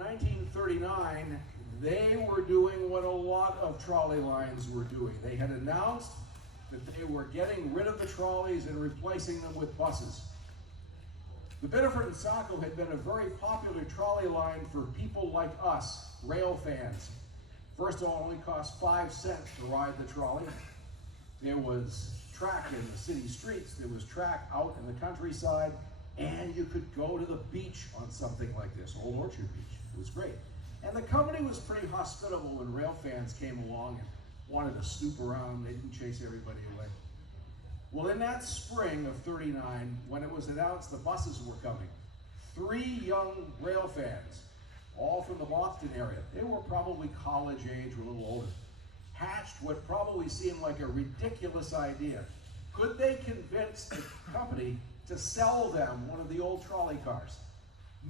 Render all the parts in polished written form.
1939, they were doing what a lot of trolley lines were doing. They had announced that they were getting rid of the trolleys and replacing them with buses. The Biddeford and Saco had been a very popular trolley line for people like us, rail fans. First of all, it only cost 5 cents to ride the trolley. There was track in the city streets, there was track out in the countryside, and you could go to the beach on something like this, Old Orchard Beach. It was great. And the company was pretty hospitable when rail fans came along and wanted to snoop around. They didn't chase everybody away. Well, in that spring of '39, when it was announced the buses were coming, 3 young rail fans, all from the Boston area, they were probably college age or a little older, hatched what probably seemed like a ridiculous idea. Could they convince the company to sell them one of the old trolley cars?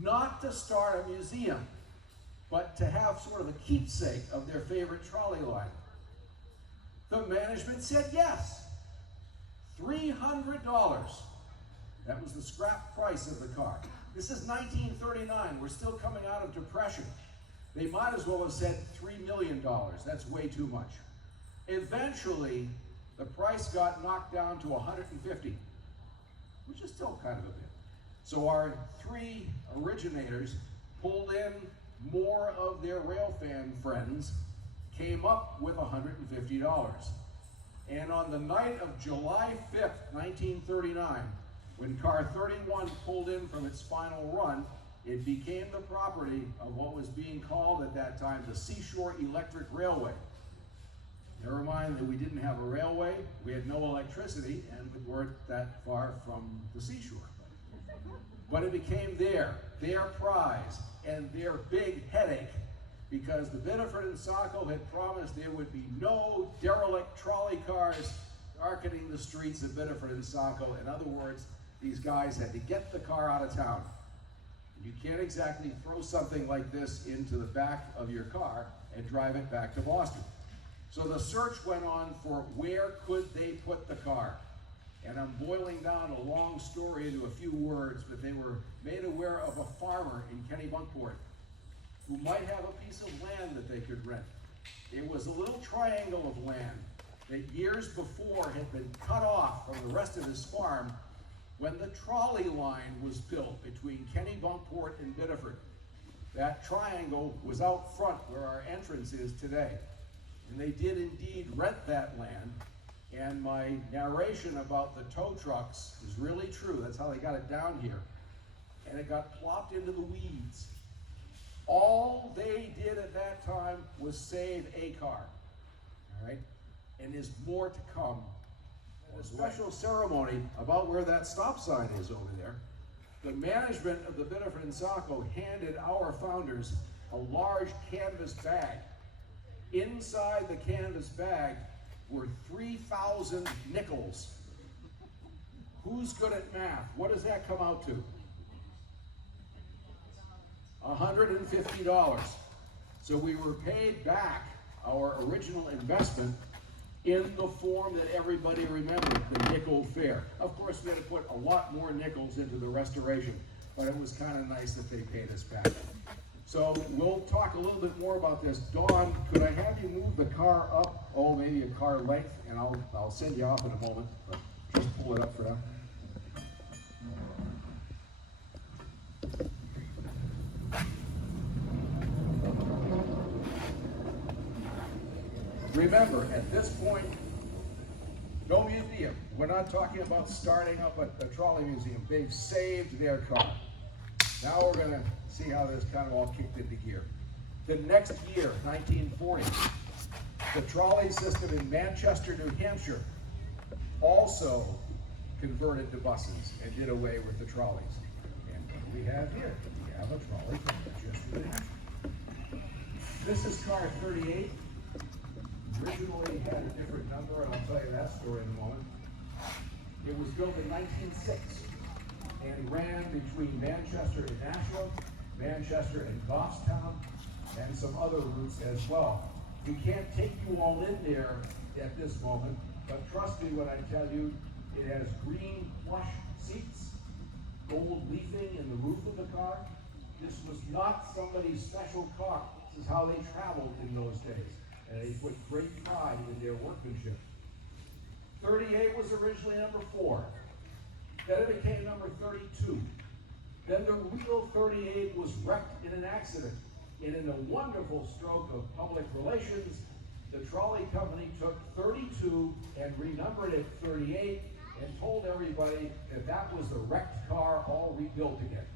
Not to start a museum, but to have sort of a keepsake of their favorite trolley line. The management said yes. $300. That was the scrap price of the car. This is 1939. We're still coming out of Depression. They might as well have said $3 million. That's way too much. Eventually, the price got knocked down to $150, which is still kind of a bit. So our 3 originators pulled in more of their rail fan friends, came up with $150. And on the night of July 5th, 1939, when car 31 pulled in from its final run, it became the property of what was being called at that time the Seashore Electric Railway. Never mind that we didn't have a railway, we had no electricity, and we weren't that far from the seashore. But it became their prize and their big headache, because the Biddeford and Saco had promised there would be no derelict trolley cars darkening the streets of Biddeford and Saco. In other words, these guys had to get the car out of town. You can't exactly throw something like this into the back of your car and drive it back to Boston. So the search went on for where could they put the car. And I'm boiling down a long story into a few words, but they were made aware of a farmer in Kennebunkport who might have a piece of land that they could rent. It was a little triangle of land that years before had been cut off from the rest of his farm when the trolley line was built between Kennebunkport and Biddeford. That triangle was out front where our entrance is today. And they did indeed rent that land. And my narration about the tow trucks is really true. That's how they got it down here. And it got plopped into the weeds. All they did at that time was save a car, all right? And there's more to come. A special ceremony about where that stop sign is over there. The management of the Biddeford and Saco handed our founders a large canvas bag. Inside the canvas bag were 3,000 nickels. Who's good at math? What does that come out to? $150. So we were paid back our original investment in the form that everybody remembered, the nickel fare. Of course, we had to put a lot more nickels into the restoration, but it was kind of nice that they paid us back. So we'll talk a little bit more about this. Dawn, could I have you move the car up, maybe a car length, and I'll send you off in a moment, but just pull it up for now. Remember, at this point, no museum. We're not talking about starting up a trolley museum. They've saved their car. Now we're going to see how this kind of all kicked into gear. The next year, 1940, the trolley system in Manchester, New Hampshire, also converted to buses and did away with the trolleys. And what do we have here? We have a trolley from Manchester, New Hampshire. This is car 38. Originally had a different number, and I'll tell you that story in a moment. It was built in 1906 and ran between Manchester and Nashville, Manchester and Goffstown, and some other routes as well. We can't take you all in there at this moment, but trust me when I tell you, it has green plush seats, gold leafing in the roof of the car, This was not somebody's special car. This is how they traveled in those days. And they put great pride in their workmanship. 38 was originally number 4. Then it became number 32. Then the real 38 was wrecked in an accident. And in a wonderful stroke of public relations, the trolley company took 32 and renumbered it 38 and told everybody that that was the wrecked car all rebuilt again.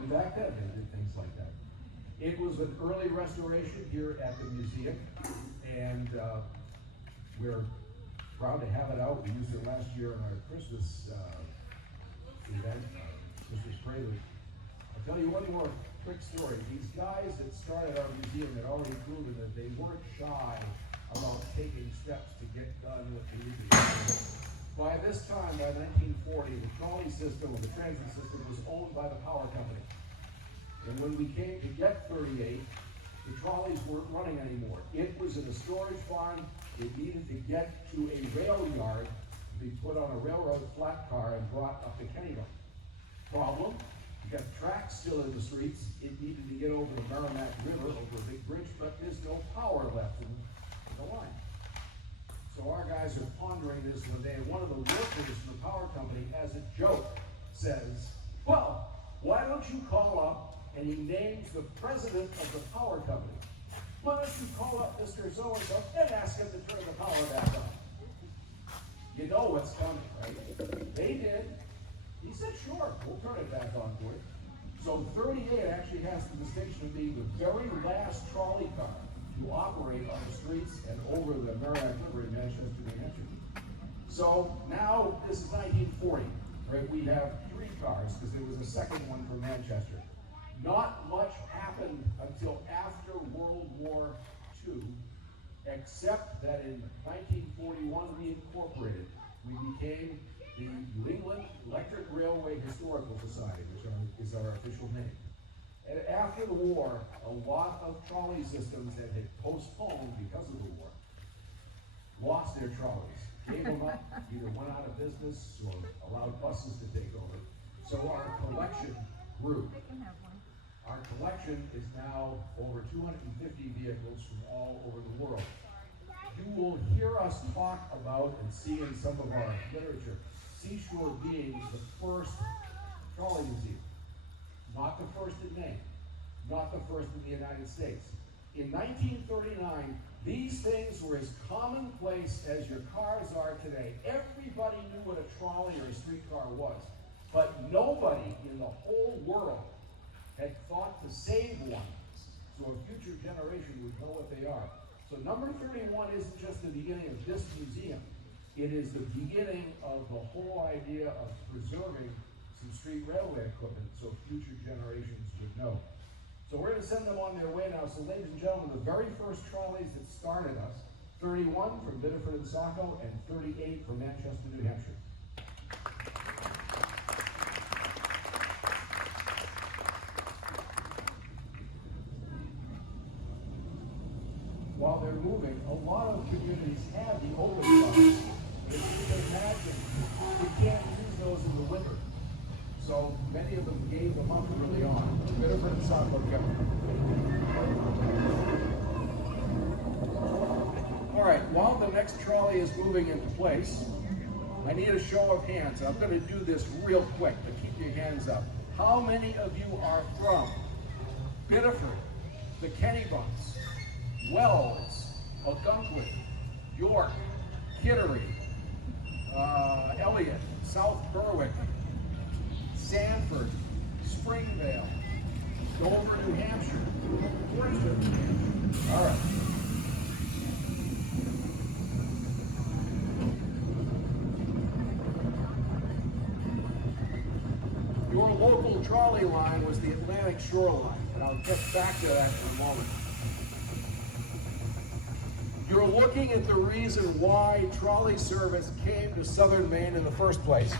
And back then they did things like that. It was an early restoration here at the museum, and we're proud to have it out. We used it last year in our Christmas event, Christmas prelude. I'll tell you one more quick story. These guys that started our museum had already proven that they weren't shy about taking steps to get done what they needed to do. By this time, by 1940, the trolley system, or the transit system, was owned by the power company. And when we came to get 38, the trolleys weren't running anymore. It was in a storage barn. It needed to get to a rail yard to be put on a railroad flat car and brought up to Kennybunk. Problem, you got tracks still in the streets. It needed to get over the Merrimack River, over a big bridge, but there's no power left in the line. So our guys are pondering this one day, and one of the workers from the power company, as a joke, says, well, why don't you call up, and he names the president of the power company. Why don't you call up Mr. So-and-so and ask him to turn the power back on? You know what's coming, right? They did. He said, sure, we'll turn it back on for you. So 38 actually has the distinction of being the very last trolley car to operate on the streets and over the Merrimack River in Manchester, New Hampshire. So now, this is 1940, right? We have 3 cars, because there was a second one from Manchester. Not much happened until after World War II, except that in 1941 we incorporated. We became the New England Electric Railway Historical Society, which is our official name. And after the war, a lot of trolley systems that had postponed because of the war lost their trolleys, gave them up, either went out of business or allowed buses to take over. So our collection grew. Our collection is now over 250 vehicles from all over the world. You will hear us talk about and see in some of our literature, Seashore being the first trolley museum. Not the first in Maine, not the first in the United States. In 1939, these things were as commonplace as your cars are today. Everybody knew what a trolley or a streetcar was, but nobody in the whole world had thought to save one, so a future generation would know what they are. So number 31 isn't just the beginning of this museum. It is the beginning of the whole idea of preserving some street railway equipment so future generations would know. So we're going to send them on their way now. So ladies and gentlemen, the very first trolleys that started us, 31 from Biddeford and Saco and 38 from Manchester, New Hampshire. While they're moving, a lot of communities have the open cars. But as you can imagine, you can't use those in the winter. So many of them gave them up early on. Biddeford and Saco kept them. All right, while the next trolley is moving into place, I need a show of hands. I'm going to do this real quick, but keep your hands up. How many of you are from Biddeford, the Kennybunks, Wells, Algonquin, York, Kittery, Elliott, South Berwick, Sanford, Springvale, Dover, New Hampshire, Portsmouth, New Hampshire. All right. Your local trolley line was the Atlantic Shore Line, and I'll get back to that in a moment. You're looking at the reason why trolley service came to southern Maine in the first place.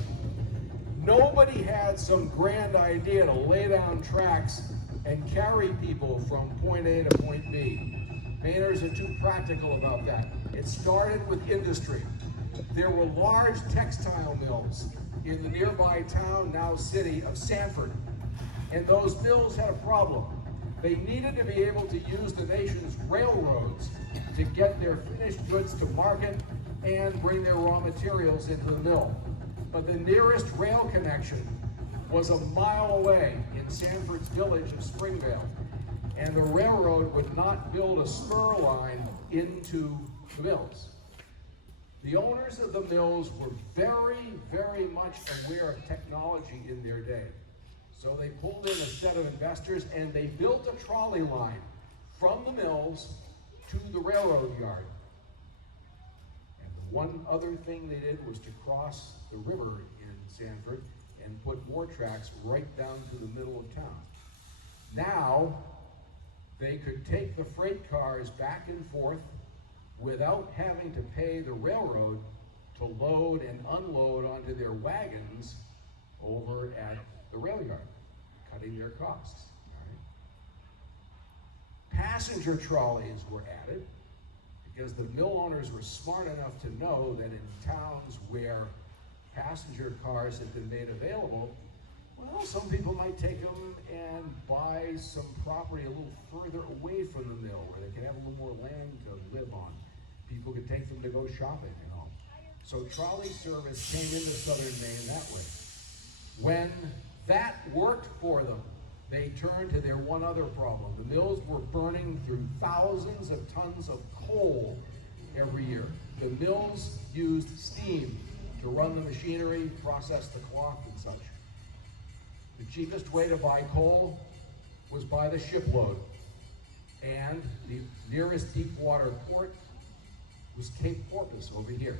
Nobody had some grand idea to lay down tracks and carry people from point A to point B. Mainers are too practical about that. It started with industry. There were large textile mills in the nearby town, now city, of Sanford. And those mills had a problem. They needed to be able to use the nation's railroads to get their finished goods to market and bring their raw materials into the mill. But the nearest rail connection was a mile away in Sanford's village of Springvale. And the railroad would not build a spur line into the mills. The owners of the mills were very, very much aware of technology in their day. So they pulled in a set of investors and they built a trolley line from the mills to the railroad yard. And the one other thing they did was to cross the river in Sanford and put more tracks right down to the middle of town. Now, they could take the freight cars back and forth without having to pay the railroad to load and unload onto their wagons over at the rail yard, cutting their costs. Right? Passenger trolleys were added because the mill owners were smart enough to know that in towns where passenger cars had been made available, well, some people might take them and buy some property a little further away from the mill where they could have a little more land to live on. People could take them to go shopping and all. So trolley service came into southern Maine that way. When that worked for them, they turned to their one other problem. The mills were burning through thousands of tons of coal every year. The mills used steam to run the machinery, process the cloth and such. The cheapest way to buy coal was by the shipload. And the nearest deep water port was Cape Porpoise over here.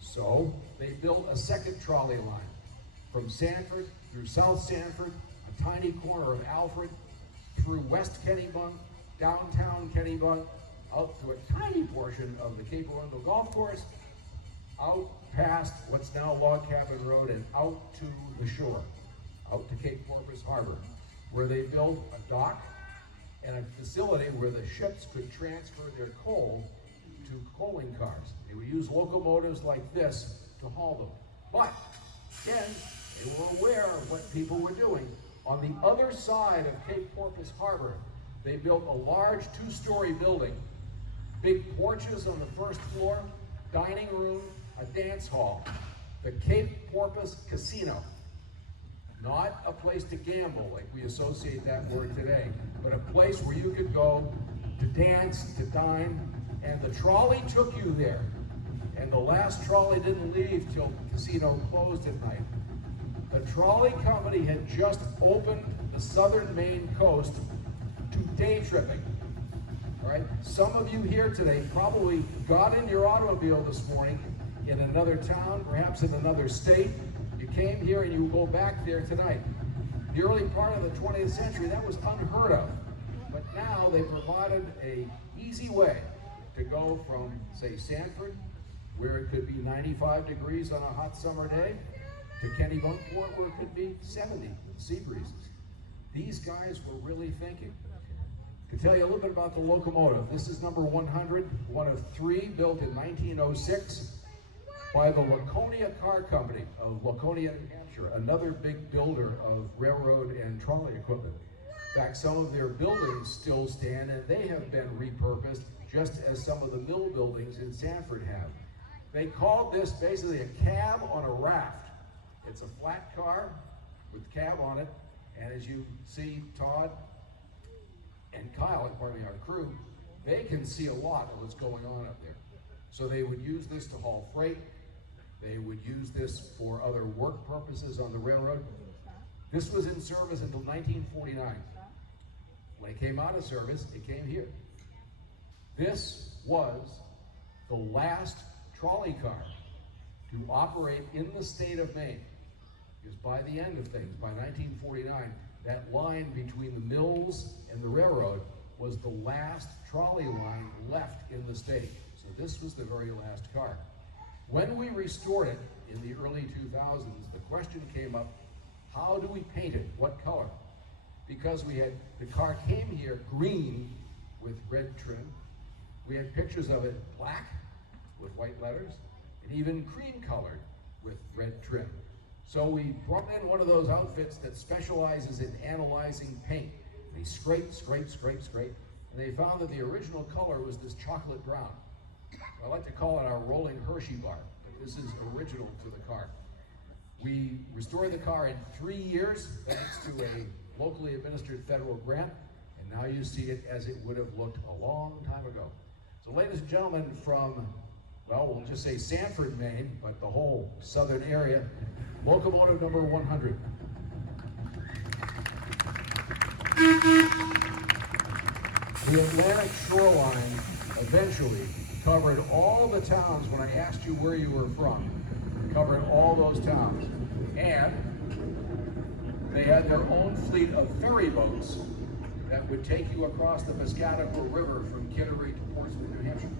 So they built a second trolley line from Sanford through South Sanford, a tiny corner of Alfred, through West Kennebunk, downtown Kennebunk, out to a tiny portion of the Cape Arundel Golf Course, out past what's now Log Cabin Road and out to the shore, out to Cape Porpoise Harbor, where they built a dock and a facility where the ships could transfer their coal to coaling cars. They would use locomotives like this to haul them. But, again, they were aware of what people were doing. On the other side of Cape Porpoise Harbor, they built a large two-story building, big porches on the first floor, dining room, a dance hall, the Cape Porpoise Casino. Not a place to gamble like we associate that word today, but a place where you could go to dance, to dine, and the trolley took you there. And the last trolley didn't leave till the casino closed at night. The trolley company had just opened the southern Maine coast to day tripping. All right, some of you here today probably got in your automobile this morning in another town, perhaps in another state. You came here and you will go back there tonight. The early part of the 20th century, that was unheard of. But now they provided an easy way to go from, say, Sanford, where it could be 95 degrees on a hot summer day, to Kennebunkport, where it could be 70 with sea breezes. These guys were really thinking. To tell you a little bit about the locomotive, this is number 100, one of 3 built in 1906 by the Laconia Car Company of Laconia, New Hampshire, another big builder of railroad and trolley equipment. In fact, some of their buildings still stand and they have been repurposed just as some of the mill buildings in Sanford have. They called this basically a cab on a raft. It's a flat car with cab on it, and as you see Todd and Kyle, pardon me, our crew, they can see a lot of what's going on up there. So they would use this to haul freight. They would use this for other work purposes on the railroad. This was in service until 1949. When it came out of service, it came here. This was the last trolley car to operate in the state of Maine. Because by the end of things, by 1949, that line between the mills and the railroad was the last trolley line left in the state. So this was the very last car. When we restored it in the early 2000s, the question came up, how do we paint it? What color? Because the car came here green with red trim. We had pictures of it black with white letters, and even cream colored with red trim. So we brought in one of those outfits that specializes in analyzing paint. They scrape, and they found that the original color was this chocolate brown. I like to call it our rolling Hershey bar, but this is original to the car. We restored the car in 3 years thanks to a locally administered federal grant, and now you see it as it would have looked a long time ago. So ladies and gentlemen from, well, we'll just say Sanford, Maine, but the whole southern area, locomotive number 100. The Atlantic shoreline eventually covered all the towns when I asked you where you were from. Covered all those towns. And they had their own fleet of ferry boats that would take you across the Piscataqua River from Kittery to Portsmouth, New Hampshire.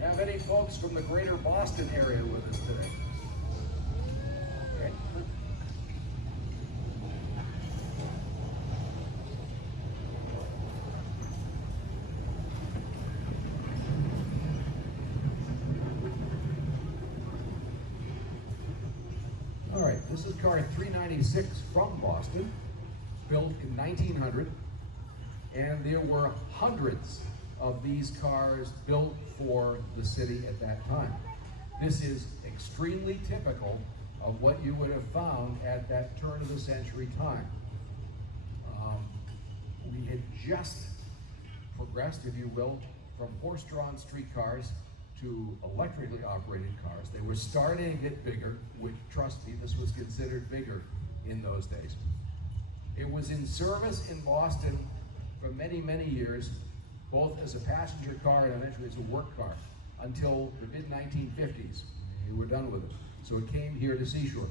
Have any folks from the greater Boston area with us today? Okay. All right, this is car 396 from Boston, built in 1900, and there were hundreds of these cars built for the city at that time. This is extremely typical of what you would have found at that turn of the century time. We had just progressed, if you will, from horse-drawn streetcars to electrically operated cars. They were starting to get bigger, which, trust me, this was considered bigger in those days. It was in service in Boston for many, many years, both as a passenger car and eventually as a work car, until the mid-1950s. We were done with it. So it came here to Seashore.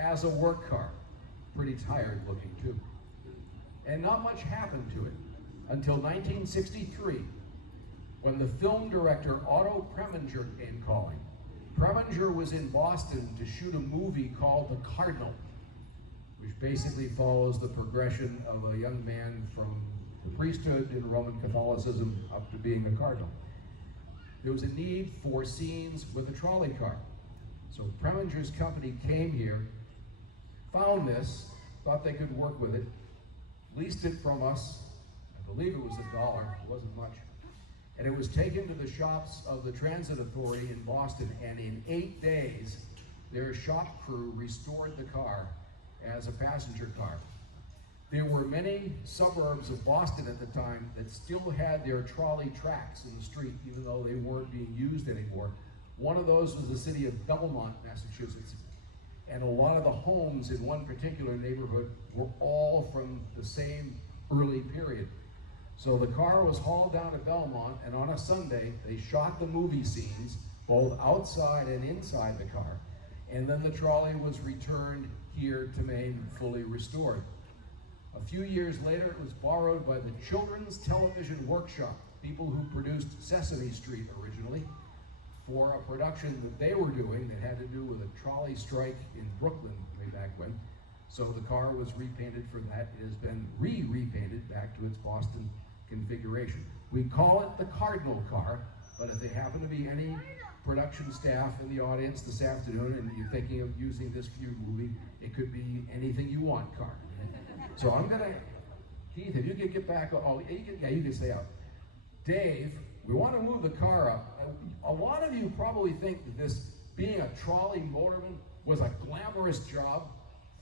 As a work car, pretty tired looking too. And not much happened to it until 1963, when the film director Otto Preminger came calling. Preminger was in Boston to shoot a movie called The Cardinal, which basically follows the progression of a young man from the priesthood in Roman Catholicism up to being a cardinal. There was a need for scenes with a trolley car. So Preminger's company came here, found this, thought they could work with it, leased it from us. I believe it was $1, it wasn't much. And it was taken to the shops of the Transit Authority in Boston, and in 8 days, their shop crew restored the car as a passenger car. There were many suburbs of Boston at the time that still had their trolley tracks in the street, even though they weren't being used anymore. One of those was the city of Belmont, Massachusetts. And a lot of the homes in one particular neighborhood were all from the same early period. So the car was hauled down to Belmont, and on a Sunday, they shot the movie scenes, both outside and inside the car. And then the trolley was returned here to Maine, fully restored. A few years later, it was borrowed by the Children's Television Workshop, people who produced Sesame Street originally, for a production that they were doing that had to do with a trolley strike in Brooklyn way back when. So the car was repainted for that. It has been repainted back to its Boston configuration. We call it the Cardinal car, but if there happen to be any production staff in the audience this afternoon and you're thinking of using this for your movie, it could be anything you want car. So I'm gonna, Keith, if you could get back, oh, you can stay out. Dave, we want to move the car up. A lot of you probably think that this, being a trolley motorman, was a glamorous job.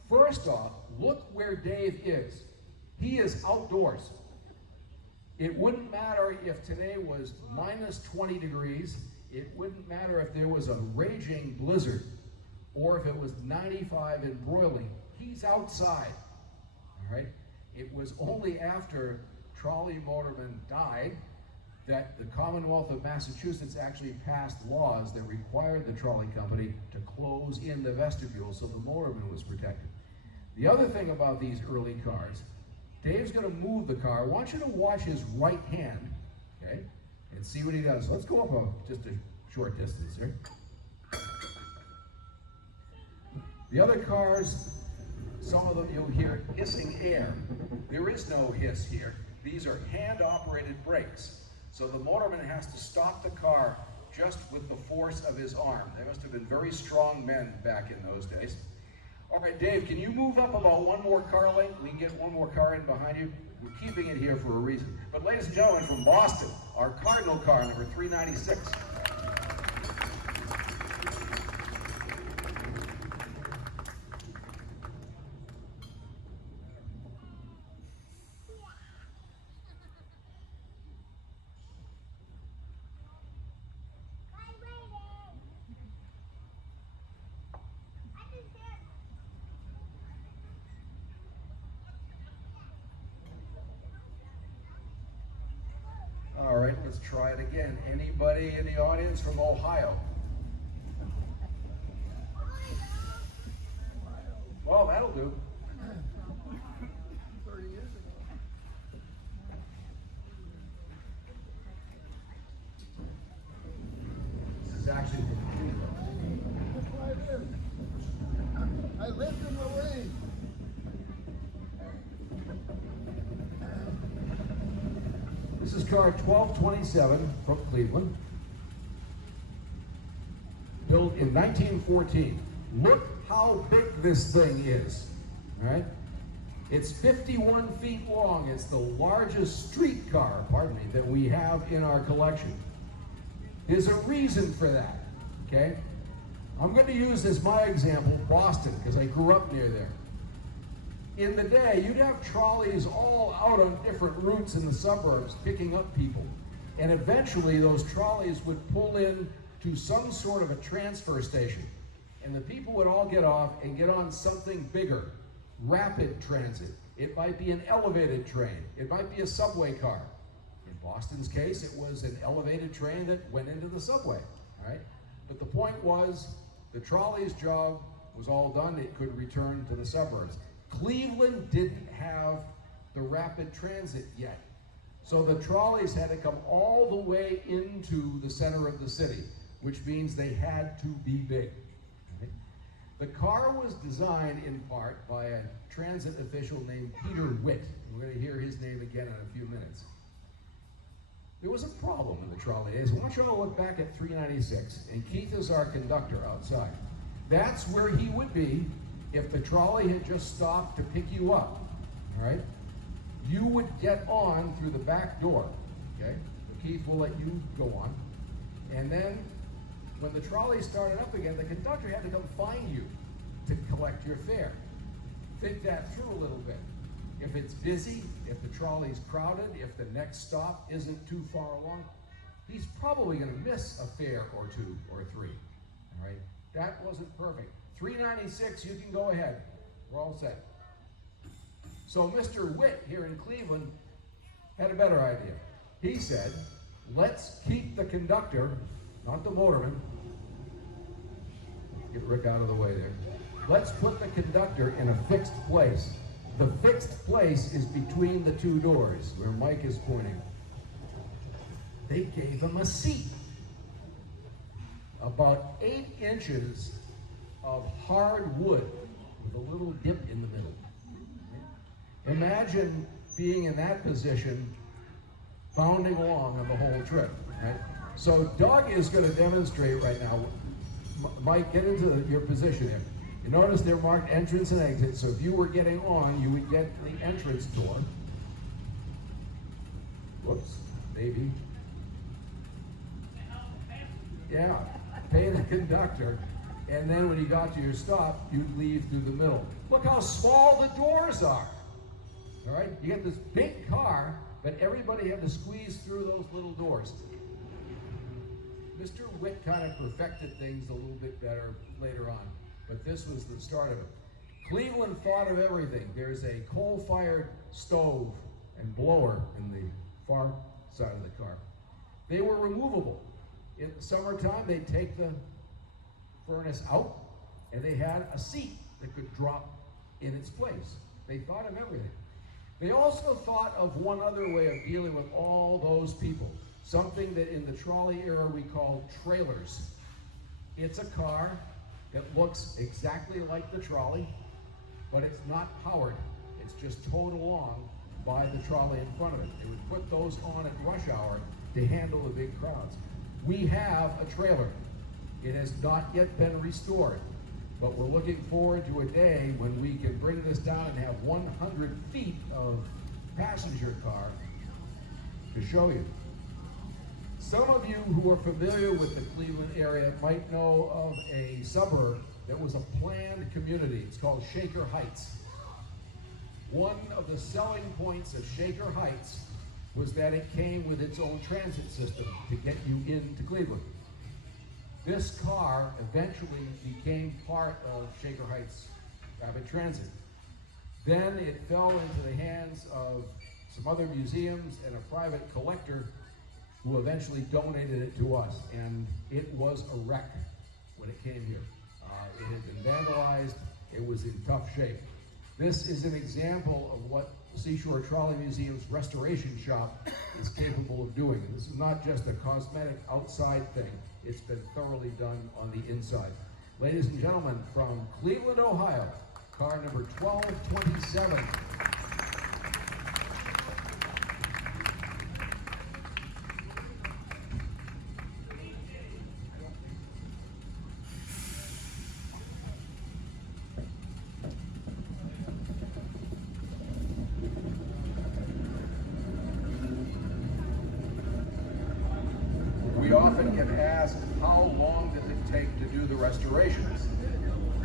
First off, look where Dave is. He is outdoors. It wouldn't matter if today was minus 20 degrees. It wouldn't matter if there was a raging blizzard or if it was 95 and broiling. He's outside, all right? It was only after trolley motormen died that the Commonwealth of Massachusetts actually passed laws that required the trolley company to close in the vestibule so the motorman was protected. The other thing about these early cars, Dave's gonna move the car. I want you to watch his right hand, okay, and see what he does. Let's go up just a short distance here. The other cars, some of them you'll hear hissing air. There is no hiss here. These are hand-operated brakes. So the motorman has to stop the car just with the force of his arm. They must have been very strong men back in those days. All right, Dave, can you move up about one more car length? We can get one more car in behind you. We're keeping it here for a reason. But ladies and gentlemen, from Boston, our Cardinal car, number 396. All right, let's try it again. Anybody in the audience from Ohio? Well, that'll do. 30 years ago. This is actually from Cleveland. That's why it is. I lived in Lorraine. This is car 1227 from Cleveland, built in 1914. Look how big this thing is, all right? It's 51 feet long. It's the largest street car, pardon me, that we have in our collection. There's a reason for that, okay? I'm going to use as my example Boston, because I grew up near there. In the day, you'd have trolleys all out on different routes in the suburbs picking up people. And eventually those trolleys would pull in to some sort of a transfer station. And the people would all get off and get on something bigger, rapid transit. It might be an elevated train. It might be a subway car. In Boston's case, it was an elevated train that went into the subway, all right? But the point was, the trolley's job was all done. It could return to the suburbs. Cleveland didn't have the rapid transit yet. So the trolleys had to come all the way into the center of the city, which means they had to be big. Right? The car was designed in part by a transit official named Peter Witt. We're going to hear his name again in a few minutes. There was a problem in the trolley days. I want you all to look back at 396, and Keith is our conductor outside. That's where he would be if the trolley had just stopped to pick you up, all right? You would get on through the back door, okay? Keith will let you go on. And then when the trolley started up again, the conductor had to come find you to collect your fare. Think that through a little bit. If it's busy, if the trolley's crowded, if the next stop isn't too far along, he's probably gonna miss a fare or two or three, all right? That wasn't perfect. 396, you can go ahead. We're all set. So Mr. Witt here in Cleveland had a better idea. He said, let's keep the conductor, not the motorman. Get Rick out of the way there. Let's put the conductor in a fixed place. The fixed place is between the two doors, where Mike is pointing. They gave him a seat. About 8 inches of hard wood with a little dip in the middle. Imagine being in that position, bounding along on the whole trip, right? So Doug is going to demonstrate right now. Mike, get into your position here. You notice they're marked entrance and exit, so if you were getting on, you would get the entrance door. Whoops, maybe. Yeah, pay the conductor. And then when you got to your stop, you'd leave through the middle. Look how small the doors are. All right, you get this big car, but everybody had to squeeze through those little doors. Mr. Witt kind of perfected things a little bit better later on, but this was the start of it. Cleveland thought of everything. There's a coal-fired stove and blower in the far side of the car. They were removable. In the summertime, they'd take the furnace out, and they had a seat that could drop in its place. They thought of everything. They also thought of one other way of dealing with all those people, something that in the trolley era we call trailers. It's a car that looks exactly like the trolley, but it's not powered. It's just towed along by the trolley in front of it. They would put those on at rush hour to handle the big crowds. We have a trailer. It has not yet been restored, but we're looking forward to a day when we can bring this down and have 100 feet of passenger car to show you. Some of you who are familiar with the Cleveland area might know of a suburb that was a planned community. It's called Shaker Heights. One of the selling points of Shaker Heights was that it came with its own transit system to get you into Cleveland. This car eventually became part of Shaker Heights Rapid Transit. Then it fell into the hands of some other museums and a private collector who eventually donated it to us, and it was a wreck when it came here. It had been vandalized, it was in tough shape. This is an example of what Seashore Trolley Museum's restoration shop is capable of doing. This is not just a cosmetic outside thing, it's been thoroughly done on the inside. Ladies and gentlemen, from Cleveland, Ohio, car number 1227. We often get asked, how long does it take to do the restorations?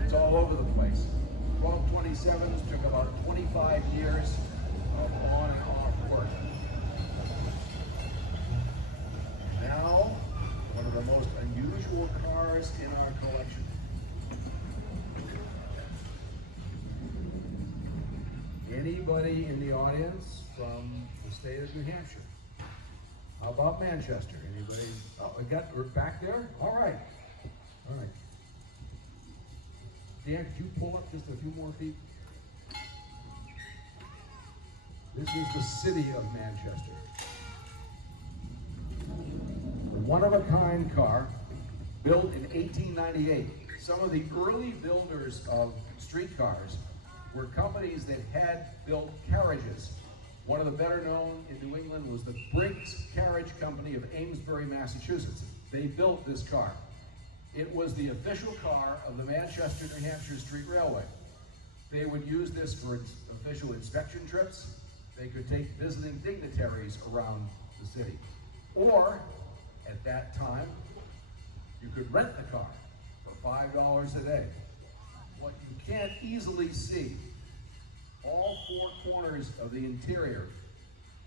It's all over the place. 1227s took about 25 years of on and off work. Now, one of the most unusual cars in our collection. Anybody in the audience from the state of New Hampshire? How about Manchester? Anybody? Oh, we're back there? All right. All right. Dan, could you pull up just a few more feet? This is the city of Manchester. A one-of-a-kind car built in 1898. Some of the early builders of streetcars were companies that had built carriages. One of the better known in New England was the Briggs Carriage Company of Amesbury, Massachusetts. They built this car. It was the official car of the Manchester, New Hampshire Street Railway. They would use this for official inspection trips. They could take visiting dignitaries around the city. Or, at that time, you could rent the car for $5 a day. What you can't easily see, all four corners of the interior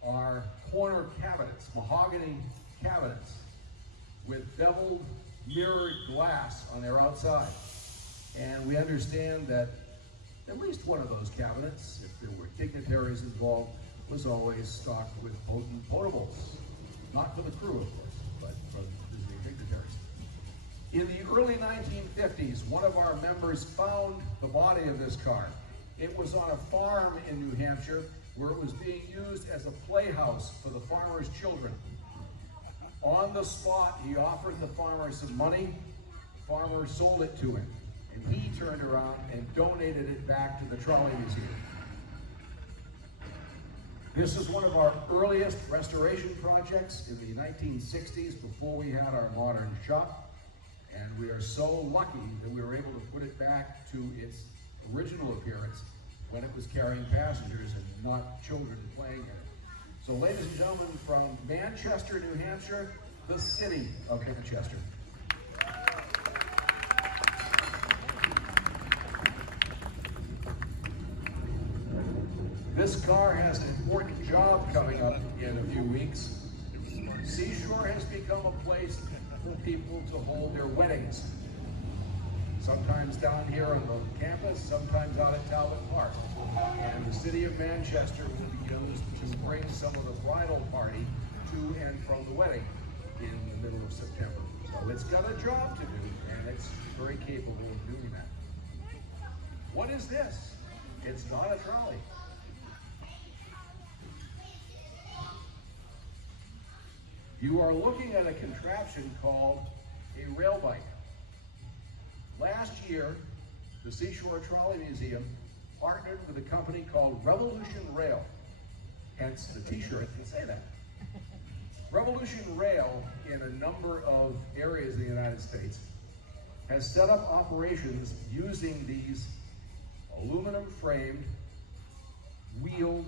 are corner cabinets, mahogany cabinets, with beveled mirrored glass on their outside. And we understand that at least one of those cabinets, if there were dignitaries involved, was always stocked with potent potables. Not for the crew, of course, but for visiting dignitaries. In the early 1950s, one of our members found the body of this car. It was on a farm in New Hampshire where it was being used as a playhouse for the farmers' children. On the spot, he offered the farmer some money. The farmer sold it to him, and he turned around and donated it back to the Trolley Museum. This is one of our earliest restoration projects in the 1960s, before we had our modern shop, and we are so lucky that we were able to put it back to its original appearance when it was carrying passengers and not children playing in it. So ladies and gentlemen, from Manchester, New Hampshire, the city of Manchester. This car has an important job coming up in a few weeks. Seashore has become a place for people to hold their weddings. Sometimes down here on the campus, sometimes out at Talbot Park. And the city of Manchester will be used to bring some of the bridal party to and from the wedding in the middle of September. So it's got a job to do, and it's very capable of doing that. What is this? It's not a trolley. You are looking at a contraption called a rail bike. Last year, the Seashore Trolley Museum partnered with a company called Revolution Rail. Hence the t-shirt can say that. Revolution Rail, in a number of areas in the United States, has set up operations using these aluminum framed, wheeled,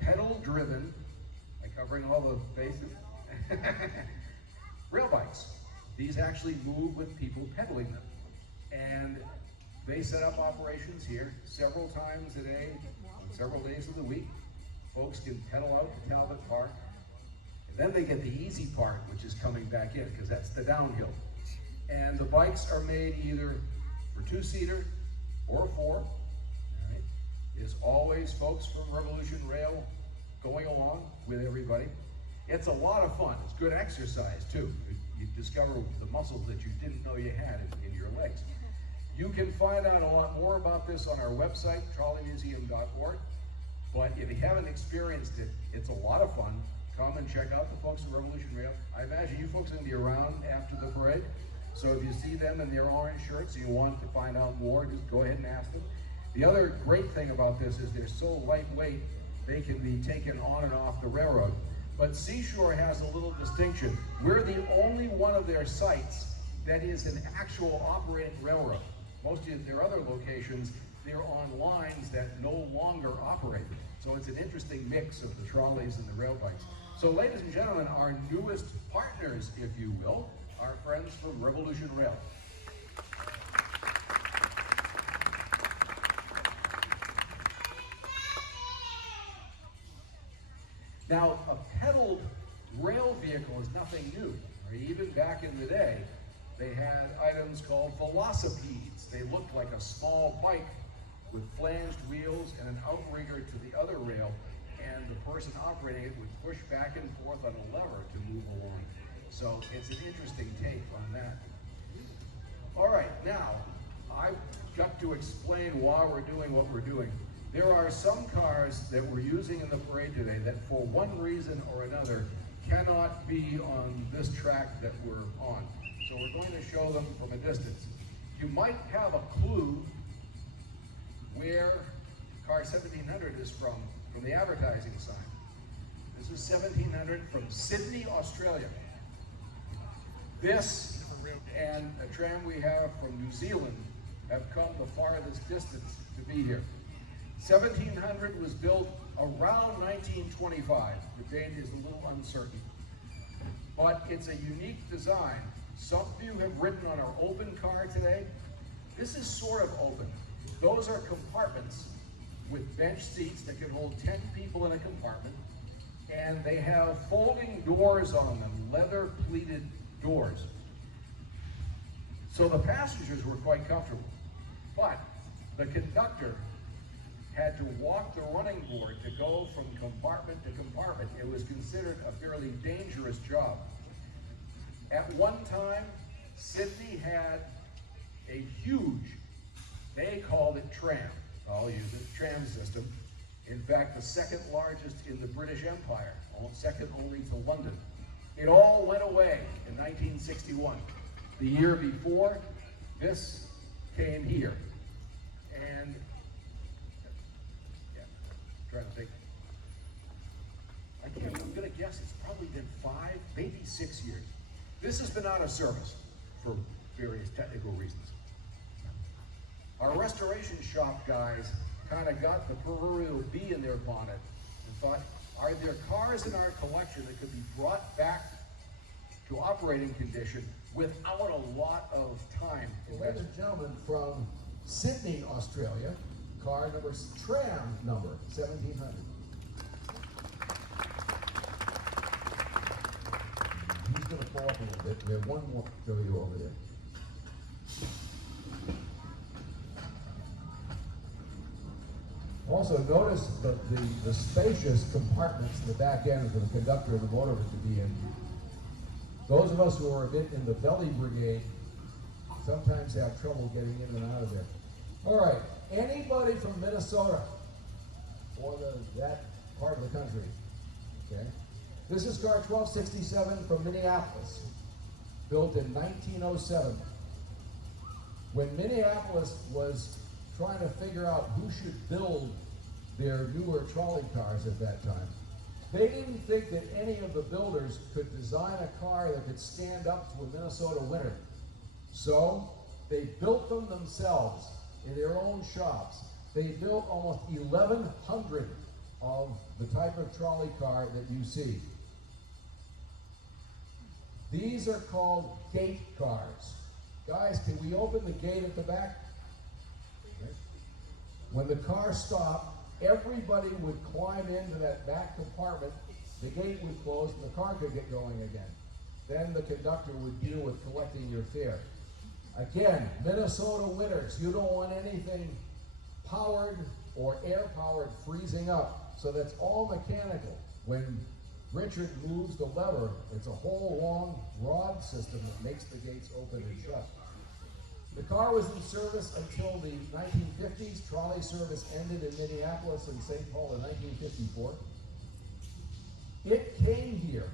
pedal driven, like covering all the bases, rail bikes. These actually move with people pedaling them. And they set up operations here several times a day, on several days of the week. Folks can pedal out to Talbot Park. And then they get the easy part, which is coming back in, because that's the downhill. And the bikes are made either for two-seater or four. All right. There's always folks from Revolution Rail going along with everybody. It's a lot of fun. It's good exercise too. You discover the muscles that you didn't know you had in your legs. You can find out a lot more about this on our website, trolleymuseum.org. But if you haven't experienced it, it's a lot of fun. Come and check out the folks at Revolution Rail. I imagine you folks are going to be around after the parade. So if you see them in their orange shirts and you want to find out more, just go ahead and ask them. The other great thing about this is they're so lightweight, they can be taken on and off the railroad. But Seashore has a little distinction. We're the only one of their sites that is an actual operating railroad. Most of their other locations, they're on lines that no longer operate. So it's an interesting mix of the trolleys and the rail bikes. So ladies and gentlemen, our newest partners, if you will, our friends from Revolution Rail. Now, a pedaled rail vehicle is nothing new. Even back in the day, they had items called velocipedes. They looked like a small bike with flanged wheels and an outrigger to the other rail, and the person operating it would push back and forth on a lever to move along. So it's an interesting take on that. All right, now, I've got to explain why we're doing what we're doing. There are some cars that we're using in the parade today that for one reason or another cannot be on this track that we're on. So we're going to show them from a distance. You might have a clue where car 1700 is from the advertising sign. This is 1700 from Sydney, Australia. This and a tram we have from New Zealand have come the farthest distance to be here. 1700 was built around 1925. The date is a little uncertain. But it's a unique design. Some of you have ridden on our open car today. This is sort of open. Those are compartments with bench seats that can hold 10 people in a compartment. And they have folding doors on them, leather pleated doors. So the passengers were quite comfortable. But the conductor had to walk the running board to go from compartment to compartment. It was considered a fairly dangerous job. At one time, Sydney had a huge, they called it tram, I'll use it, tram system. In fact, the second largest in the British Empire, second only to London. It all went away in 1961. The year before, this came here. And trying to think. I'm gonna guess it's probably been 5, maybe 6 years. This has been out of service for various technical reasons. Our restoration shop guys kind of got the proverbial bee in their bonnet and thought, are there cars in our collection that could be brought back to operating condition without a lot of time Ladies invested? and gentlemen, from Sydney, Australia, tram number 1700. He's going to pull up a little bit. We have one more for you over there. Also, notice the spacious compartments in the back end for the conductor and the motorist to be in. Those of us who are a bit in the belly brigade sometimes have trouble getting in and out of there. All right, anybody from Minnesota or that part of the country, okay? This is car 1267 from Minneapolis, built in 1907. When Minneapolis was trying to figure out who should build their newer trolley cars at that time, They didn't think that any of the builders could design a car that could stand up to a Minnesota winter. So they built them themselves in their own shops. They built almost 1,100 of the type of trolley car that you see. These are called gate cars. Guys, can we open the gate at the back? When the car stopped, everybody would climb into that back compartment, the gate would close, and the car could get going again. Then the conductor would deal with collecting your fare. Again, Minnesota winters, you don't want anything powered or air-powered freezing up, so that's all mechanical. When Richard moves the lever, it's a whole long rod system that makes the gates open and shut. The car was in service until the 1950s. Trolley service ended in Minneapolis and St. Paul in 1954. It came here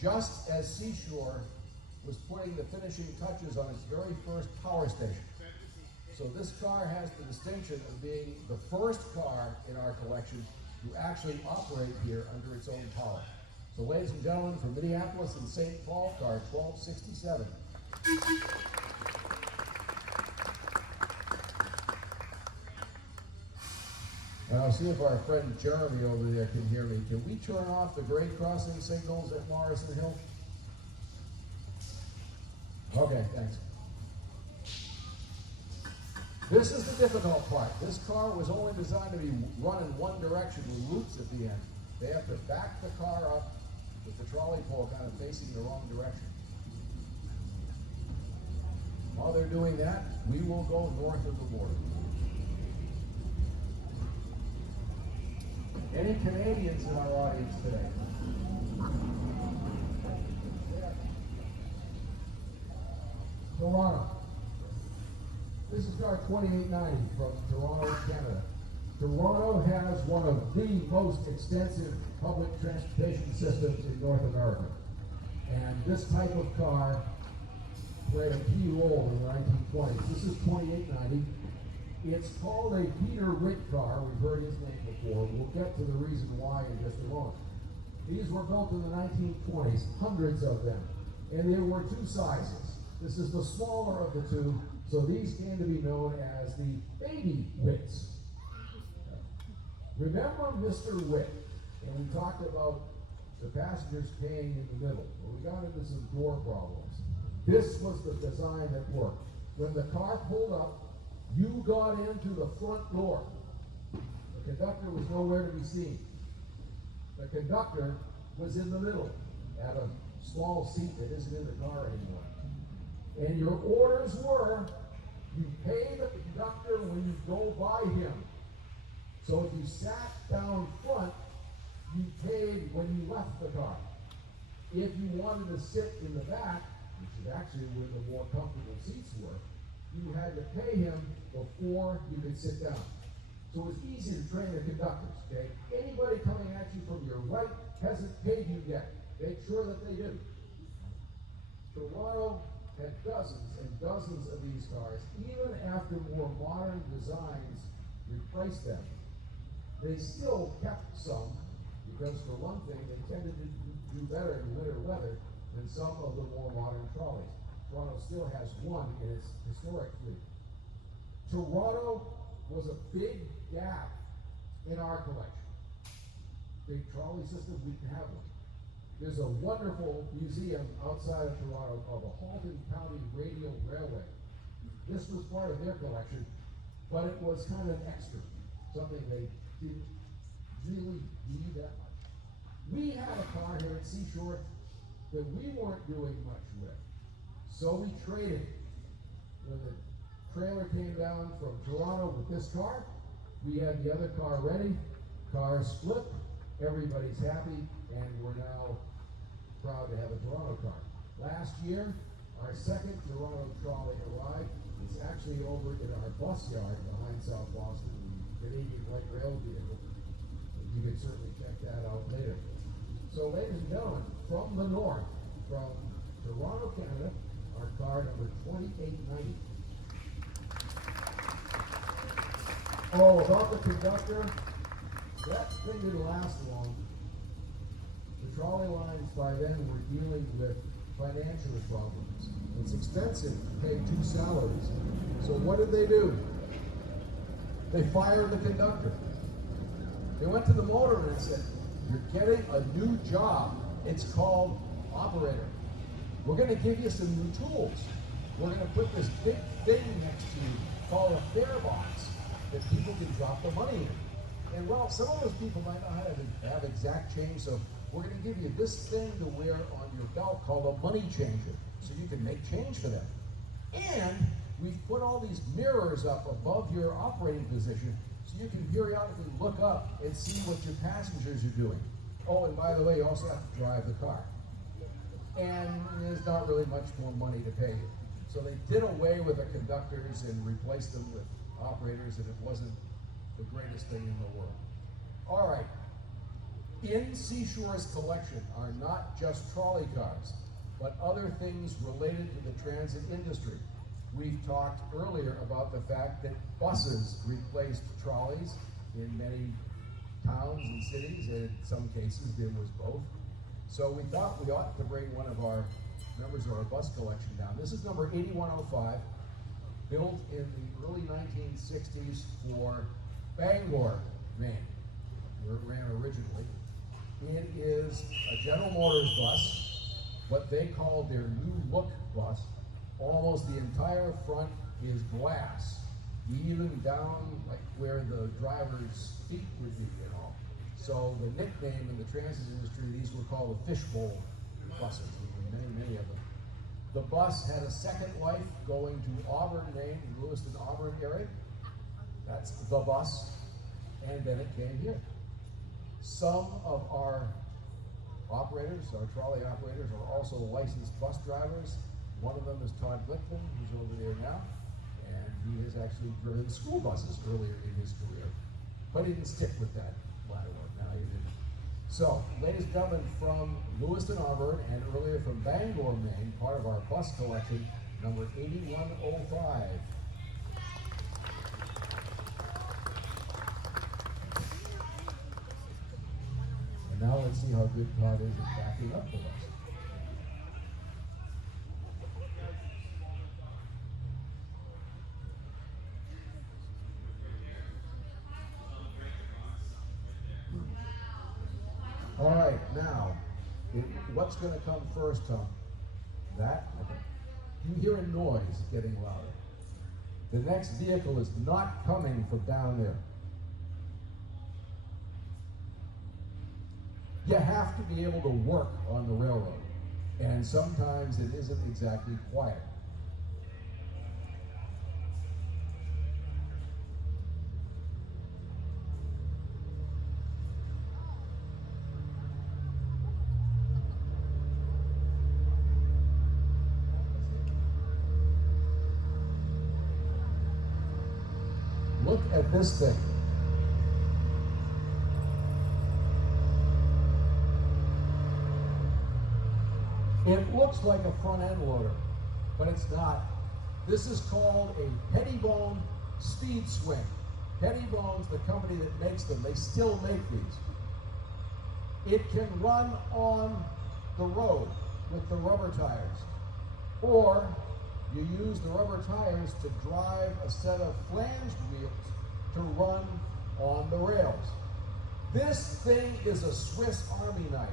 just as Seashore was putting the finishing touches on its very first power station. So this car has the distinction of being the first car in our collection to actually operate here under its own power. So ladies and gentlemen, from Minneapolis and St. Paul, car 1267. And I'll see if our friend Jeremy over there can hear me. Can we turn off the grade crossing signals at Morrison Hill? Okay, thanks. This is the difficult part. This car was only designed to be run in one direction with loops at the end. They have to back the car up with the trolley pole kind of facing the wrong direction. While they're doing that, we will go north of the border. Any Canadians in our audience today? Toronto. This is car 2890 from Toronto, Canada. Toronto has one of the most extensive public transportation systems in North America. And this type of car played a key role in the 1920s. This is 2890. It's called a Peter Ritt car. We've heard his name before. We'll get to the reason why in just a moment. These were built in the 1920s, hundreds of them. And there were two sizes. This is the smaller of the two, so these came to be known as the baby Witts. Remember Mr. Witt, and we talked about the passengers paying in the middle. Well, we got into some door problems. This was the design that worked. When the car pulled up, you got into the front door. The conductor was nowhere to be seen. The conductor was in the middle at a small seat that isn't in the car anymore. And your orders were, you pay the conductor when you go by him. So if you sat down front, you paid when you left the car. If you wanted to sit in the back, which is actually where the more comfortable seats were, you had to pay him before you could sit down. So it was easy to train the conductors, okay? Anybody coming at you from your right hasn't paid you yet. Make sure that they do. Toronto had dozens and dozens of these cars. Even after more modern designs replaced them, they still kept some, because for one thing, they tended to do better in winter weather than some of the more modern trolleys. Toronto still has one in its historic fleet. Toronto was a big gap in our collection. Big trolley system, we didn't have one. There's a wonderful museum outside of Toronto called the Halton County Radial Railway. This was part of their collection, but it was kind of extra, something they didn't really need that much. We had a car here at Seashore that we weren't doing much with. So we traded. When the trailer came down from Toronto with this car, we had the other car ready. Car split. Everybody's happy, and we're now proud to have a Toronto car. Last year, our second Toronto trolley arrived. It's actually over in our bus yard behind South Boston, the Canadian Light Rail vehicle. You can certainly check that out later. So, ladies and gentlemen, from the north, from Toronto, Canada, our car number 2890. Oh, about the conductor, that thing didn't last long. The trolley lines by then were dealing with financial problems. It's expensive to pay 2 salaries. So what did they do? They fired the conductor. They went to the motorman and said, "You're getting a new job. It's called operator. We're going to give you some new tools. We're going to put this big thing next to you called a fare box that people can drop the money in. And well, some of those people might not have exact change, so we're going to give you this thing to wear on your belt called a money changer, so you can make change for them. And we've put all these mirrors up above your operating position, so you can periodically look up and see what your passengers are doing. Oh, and by the way, you also have to drive the car. And there's not really much more money to pay you. So they did away with the conductors and replaced them with operators, and it wasn't the greatest thing in the world. All right. In Seashore's collection are not just trolley cars, but other things related to the transit industry. We've talked earlier about the fact that buses replaced trolleys in many towns and cities, and in some cases there was both. So we thought we ought to bring one of our members of our bus collection down. This is number 8105, built in the early 1960s for Bangor, Maine, where it ran originally. It is a General Motors bus, what they call their new look bus. Almost the entire front is glass, even down like where the driver's feet would be and all. So the nickname in the transit industry, these were called the fishbowl buses. There were many of them. The bus had a second life going to Auburn, Maine, the Lewiston, Auburn area. That's the bus. And then it came here. Some of our operators, our trolley operators, are also licensed bus drivers. One of them is Todd Glickman, who's over there now, and he has actually driven school buses earlier in his career. But he didn't stick with that line of work. Now he didn't. So, ladies and gentlemen, from Lewiston, Auburn, and earlier from Bangor, Maine, part of our bus collection, number 8105. And now let's see how good Todd is at backing up the bus. All right, now, what's going to come first, Tom? That? Okay. You hear a noise getting louder. The next vehicle is not coming from down there. You have to be able to work on the railroad, and sometimes it isn't exactly quiet. Look at this thing. It looks like a front end loader, but it's not. This is called a Pettibone speed swing. Pettibone's the company that makes them. They still make these. It can run on the road with the rubber tires, or you use the rubber tires to drive a set of flanged wheels to run on the rails. This thing is a Swiss Army knife.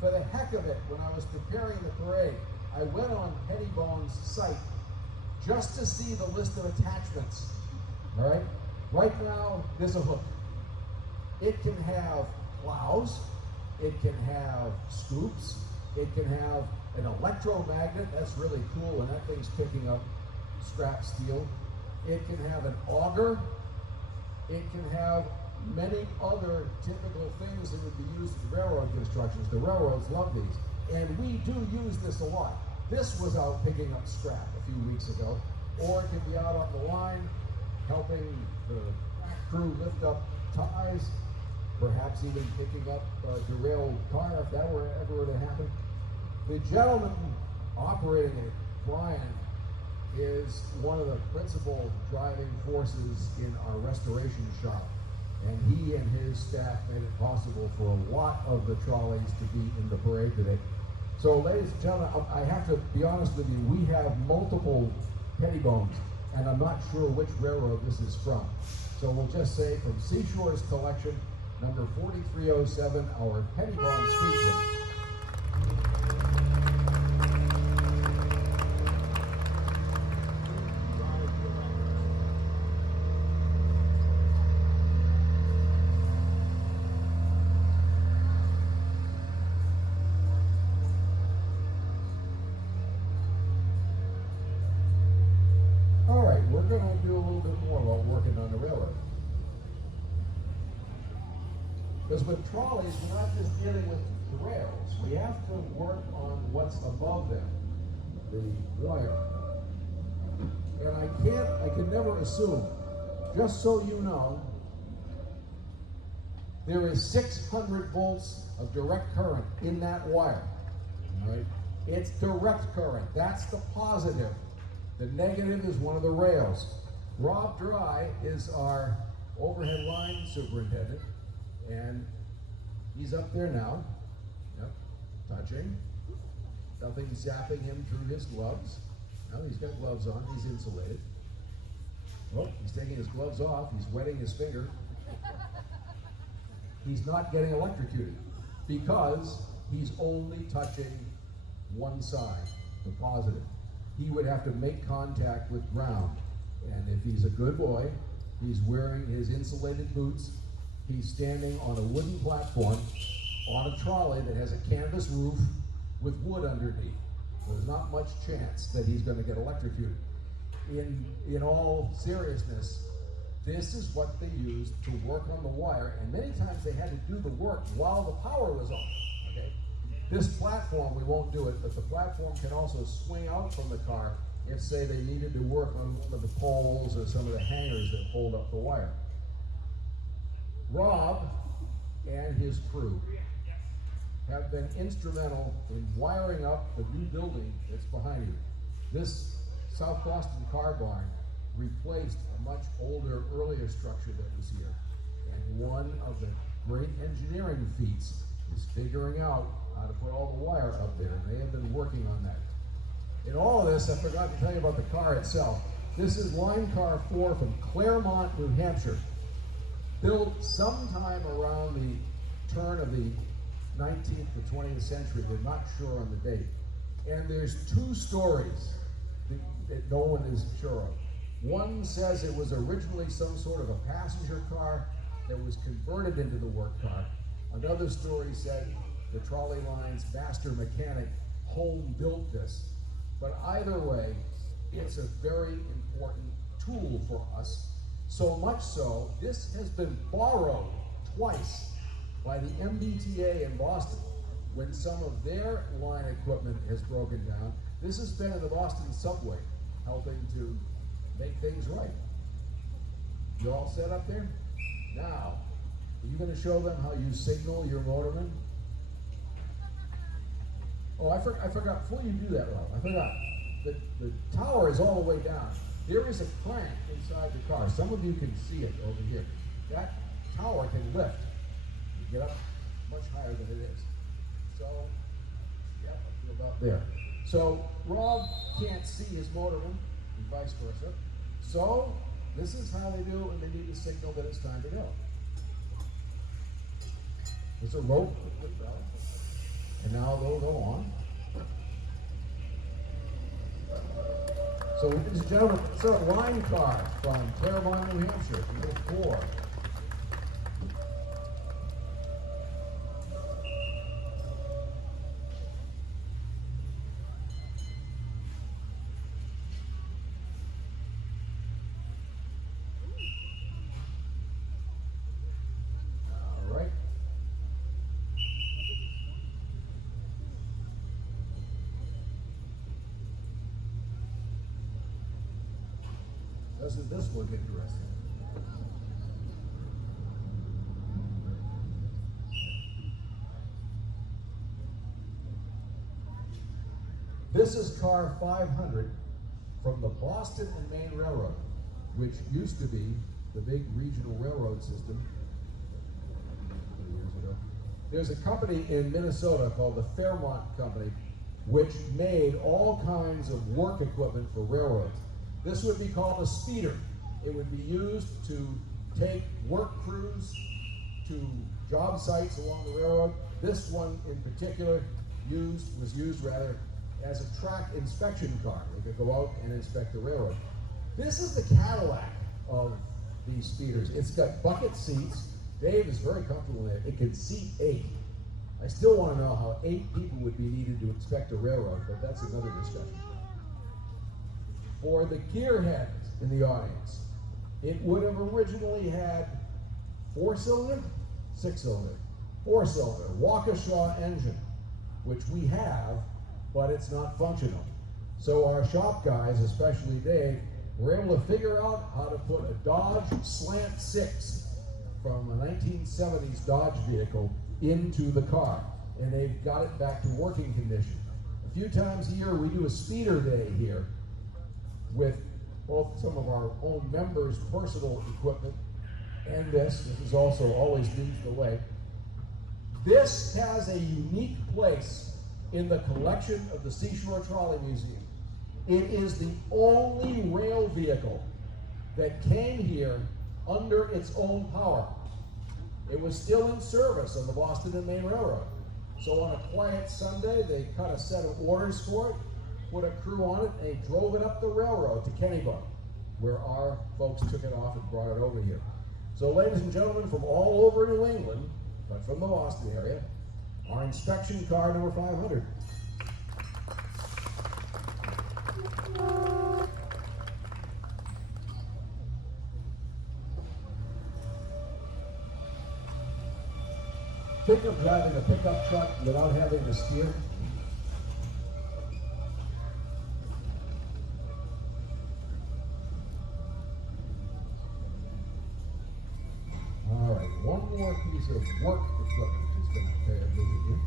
For the heck of it, when I was preparing the parade, I went on Pettibone's site just to see the list of attachments. All right? Right now, there's a hook. It can have plows. It can have scoops. It can have an electromagnet. That's really cool when that thing's picking up scrap steel. It can have an auger. It can have many other typical things that would be used in railroad constructions. The railroads love these, and we do use this a lot. This was out picking up scrap a few weeks ago, or it could be out on the line helping the crew lift up ties, perhaps even picking up a derailed car if that were ever to happen. The gentleman operating it, Brian, is one of the principal driving forces in our restoration shop. And he and his staff made it possible for a lot of the trolleys to be in the parade today. So ladies and gentlemen, I have to be honest with you, we have multiple Pettibones, and I'm not sure which railroad this is from. So we'll just say from Seashore's collection, number 4307, our Pettibone Street Race. All right, we're going to do a little bit more while working on the railroad. Because with trolleys, we're not just dealing with the rails. We have to work on what's above them, the wire. And I can never assume, just so you know, there is 600 volts of direct current in that wire, all right? It's direct current, that's the positive. The negative is one of the rails. Rob Dry is our overhead line superintendent, and he's up there now. Yep, touching. Nothing zapping him through his gloves. Now he's got gloves on, he's insulated. Oh, he's taking his gloves off, he's wetting his finger. He's not getting electrocuted because he's only touching one side, the positive. He would have to make contact with ground. And if he's a good boy, he's wearing his insulated boots, he's standing on a wooden platform on a trolley that has a canvas roof with wood underneath. So there's not much chance that he's going to get electrocuted. In all seriousness, this is what they used to work on the wire, and many times they had to do the work while the power was on, okay? This platform, we won't do it, but the platform can also swing out from the car if, say, they needed to work on one of the poles or some of the hangers that hold up the wire. Rob and his crew have been instrumental in wiring up the new building that's behind you. This South Boston car barn replaced a much older, earlier structure that was here. And one of the great engineering feats is figuring out how to put all the wire up there, and they have been working on that. In all of this, I forgot to tell you about the car itself. This is line car 4 from Claremont, New Hampshire, built sometime around the turn of the 19th to 20th century. We're not sure on the date. And there's two stories that no one is sure of. One says it was originally some sort of a passenger car that was converted into the work car. Another story said the trolley line's master mechanic home built this. But either way, it's a very important tool for us. So much so, this has been borrowed twice by the MBTA in Boston when some of their line equipment has broken down. This has been in the Boston subway, helping to make things right. You all set up there? Now, are you going to show them how you signal your motorman? Oh, I forgot, before you do that, Rob, I forgot. The tower is all the way down. There is a crank inside the car. Some of you can see it over here. That tower can lift. You get up much higher than it is. So, yep, up to about there. So, Rob can't see his motorman, and vice versa. So, this is how they do it when they need to signal that it's time to go. There's a rope, and now they'll go on. So, ladies and gentlemen, it's a line car from Claremont, New Hampshire, number 4. All right. Doesn't this look interesting? This is car 500 from the Boston and Maine Railroad, which used to be the big regional railroad system There's a company in Minnesota called the Fairmont Company, which made all kinds of work equipment for railroads. This would be called a speeder. It would be used to take work crews to job sites along the railroad. This one in particular was used as a track inspection car. It could go out and inspect the railroad. This is the Cadillac of these speeders. It's got bucket seats. Dave is very comfortable in it. It can seat 8. I still want to know how 8 people would be needed to inspect a railroad, but that's another discussion. For the gearheads in the audience, it would have originally had 4-cylinder, 6-cylinder, 4-cylinder, Waukesha engine, which we have, but it's not functional. So our shop guys, especially Dave, were able to figure out how to put a Dodge Slant 6 from a 1970s Dodge vehicle into the car, and they've got it back to working condition. A few times a year we do a speeder day here with both some of our own members' personal equipment and this is also always used away. This has a unique place in the collection of the Seashore Trolley Museum. It is the only rail vehicle that came here under its own power. It was still in service on the Boston and Maine Railroad. So on a quiet Sunday, they cut a set of orders for it, put a crew on it, and they drove it up the railroad to Kennebunk, where our folks took it off and brought it over here. So ladies and gentlemen from all over New England, but from the Boston area, our inspection car number 500. Think of driving a pickup truck without having to steer. All right, one more piece of work equipment is going to pay a visit here.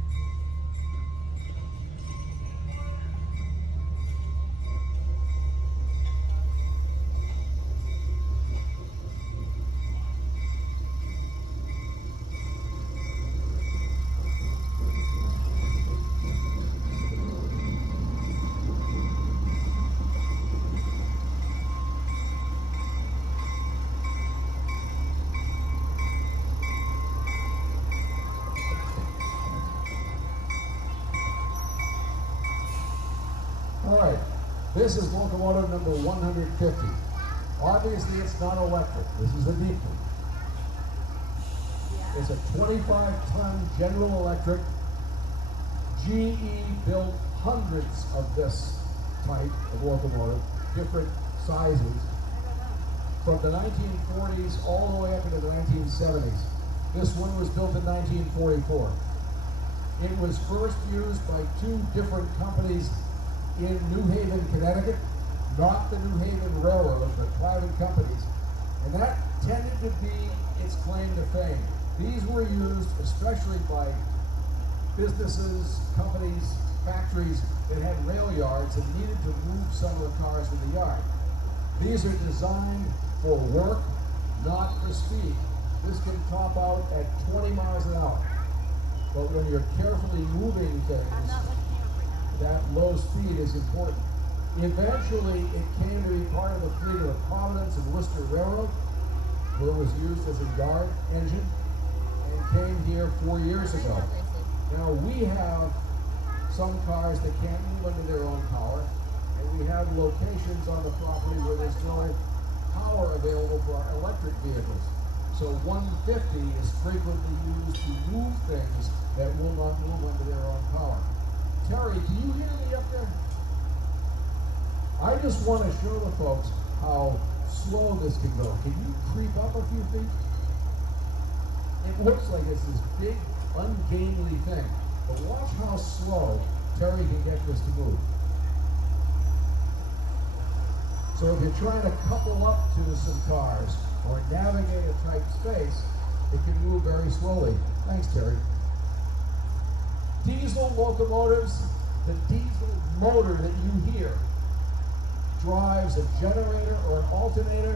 All right, this is locomotive number 150. Obviously, it's not electric. This is a deep one. It's a 25-ton General Electric. GE built hundreds of this type of locomotive, different sizes, from the 1940s all the way up into the 1970s. This one was built in 1944. It was first used by 2 different companies in New Haven, Connecticut, not the New Haven Railroad, but private companies. And that tended to be its claim to fame. These were used especially by businesses, companies, factories that had rail yards and needed to move some of the cars to the yard. These are designed for work, not for speed. This can top out at 20 miles an hour. But when you're carefully moving things, that low speed is important. Eventually, it came to be part of the fleet of the Providence and Worcester Railroad, where it was used as a yard engine, and came here 4 years ago. Now, we have some cars that can't move under their own power, and we have locations on the property where there's no power available for our electric vehicles. So 150 is frequently used to move things that will not move under their own power. Terry, can you hear me up there? I just want to show the folks how slow this can go. Can you creep up a few feet? It looks like it's this big, ungainly thing. But watch how slow Terry can get this to move. So if you're trying to couple up to some cars or navigate a tight space, it can move very slowly. Thanks, Terry. Diesel locomotives, the diesel motor that you hear drives a generator or an alternator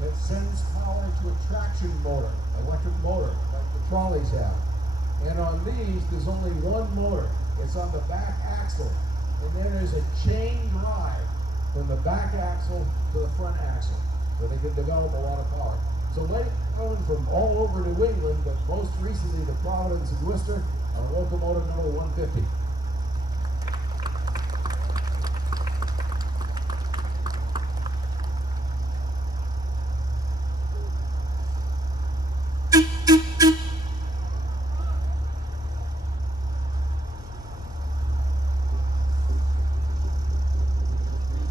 that sends power to a traction motor, electric motor, like the trolleys have. And on these, there's only one motor. It's on the back axle. And then there's a chain drive from the back axle to the front axle, so they can develop a lot of power. So late known from all over New England, but most recently to Providence and Worcester, on locomotive number 150.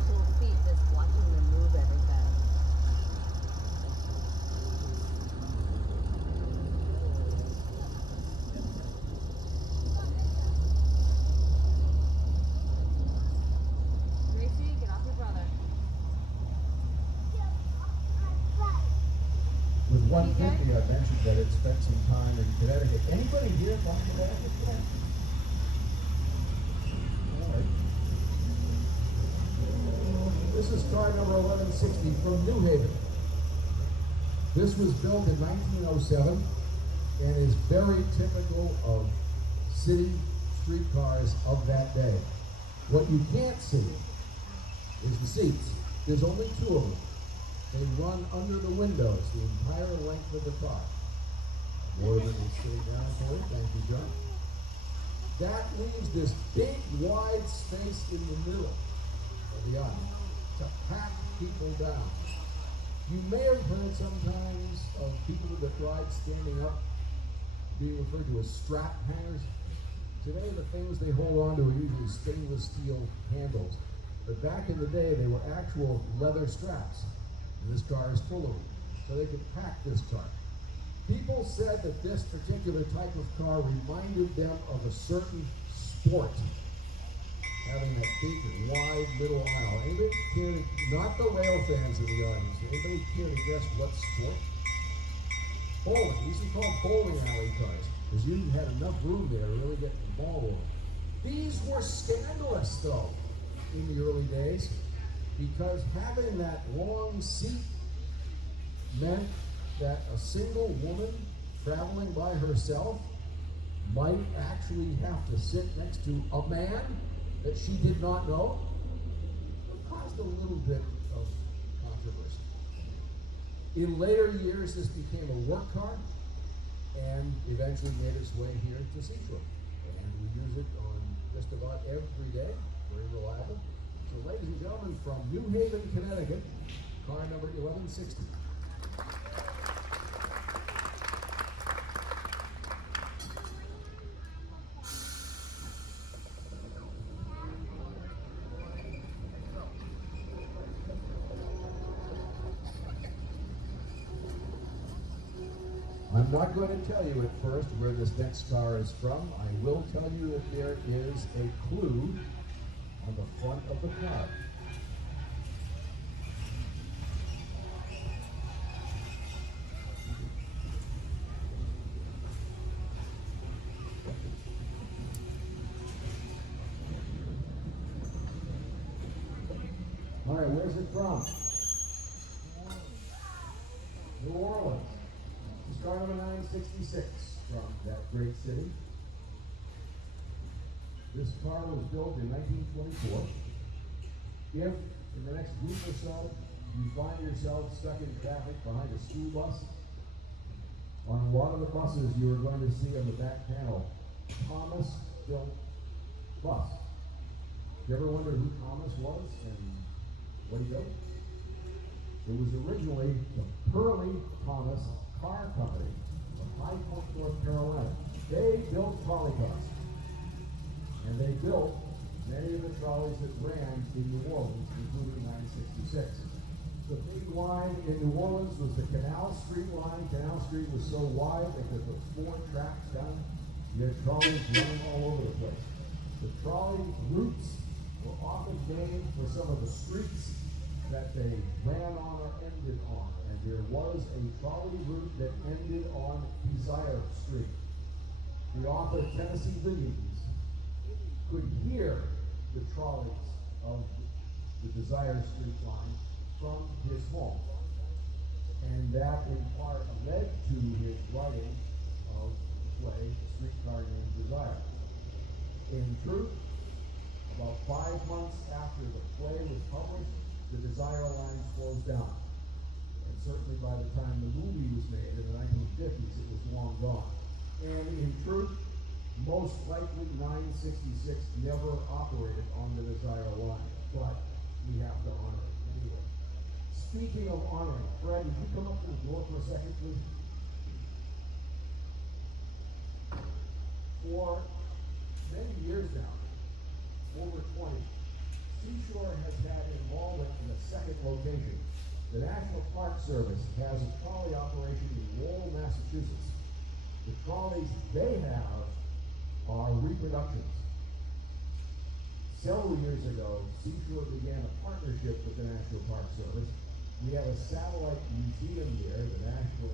Cool feet just watching them move everything. Gracie, get off your brother. With 150, I mentioned that it spent some time in Connecticut. Anybody here from Connecticut today? All right. This is car number 1160 from New Haven. This was built in 1907 and is very typical of city streetcars of that day. What you can't see is the seats. There's only two of them. They run under the windows the entire length of the car. Morgan is sitting down for it. Thank you, John. That leaves this big, wide space in the middle of the aisle to pack people down. You may have heard sometimes of people that ride standing up being referred to as strap hangers. Today, the things they hold on to are usually stainless steel handles. But back in the day, they were actual leather straps. And this car is full of them, so they could pack this car. People said that this particular type of car reminded them of a certain sport, having that big, wide middle aisle. Anybody care to, not the rail fans in the audience, anybody care to guess what sport? Bowling. These are called bowling alley cars, because you had enough room there to really get the ball over. These were scandalous, though, in the early days, because having that long seat meant that a single woman traveling by herself might actually have to sit next to a man that she did not know. It caused a little bit of controversy. In later years, this became a work car and eventually made its way here to Seashore. And we use it on just about every day, very reliable. So ladies and gentlemen, from New Haven, Connecticut, car number 1160. I'm not going to tell you at first where this next car is from. I will tell you that there is a clue on the front of the car. All right, where's it from? New Orleans. This is car number 966 from that great city. This car was built in 1924. If, in the next week or so, you find yourself stuck in traffic behind a school bus, on a lot of the buses you are going to see on the back panel, Thomas built bus. You ever wonder who Thomas was and what he built? It was originally the Pearly Thomas Car Company of High Point, North Carolina. They built trolley cars. And they built many of the trolleys that ran in New Orleans, including 966. The big line in New Orleans was the Canal Street line. Canal Street was so wide they could put 4 tracks down. You had trolleys running all over the place. The trolley routes were often named for some of the streets that they ran on or ended on. And there was a trolley route that ended on Desire Street. The author Tennessee Williams could hear the trolleys of the Desire Street line from his home. And that in part led to his writing of the play, Streetcar In truth, about 5 months after the play was published, the Desire Line closed down. And certainly by the time the movie was made in the 1950s, it was long gone. And in truth, most likely 966 never operated on the Desire Line, but we have to honor it anyway. Speaking of honoring, Fred, would you come up to the door for a second, please? For many years now, over 20, Seashore has had involvement in a second location. The National Park Service has a trolley operation in Lowell, Massachusetts. The trolleys they have are reproductions. Several years ago, Seashore began a partnership with the National Park Service. We have a satellite museum there, the National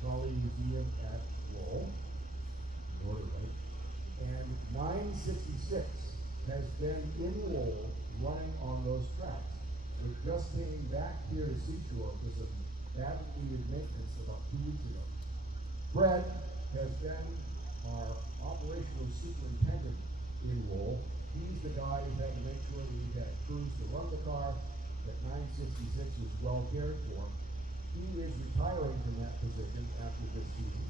Trolley Museum at Lowell, Northern, and 966 has been in Lowell running on those tracks. It just came back here to Seashore for some badly needed maintenance about 2 weeks ago. Fred has been our operational superintendent in Lowell. He's the guy who had to make sure that we had crews to run the car, that 966 was well cared for. He is retiring from that position after this season.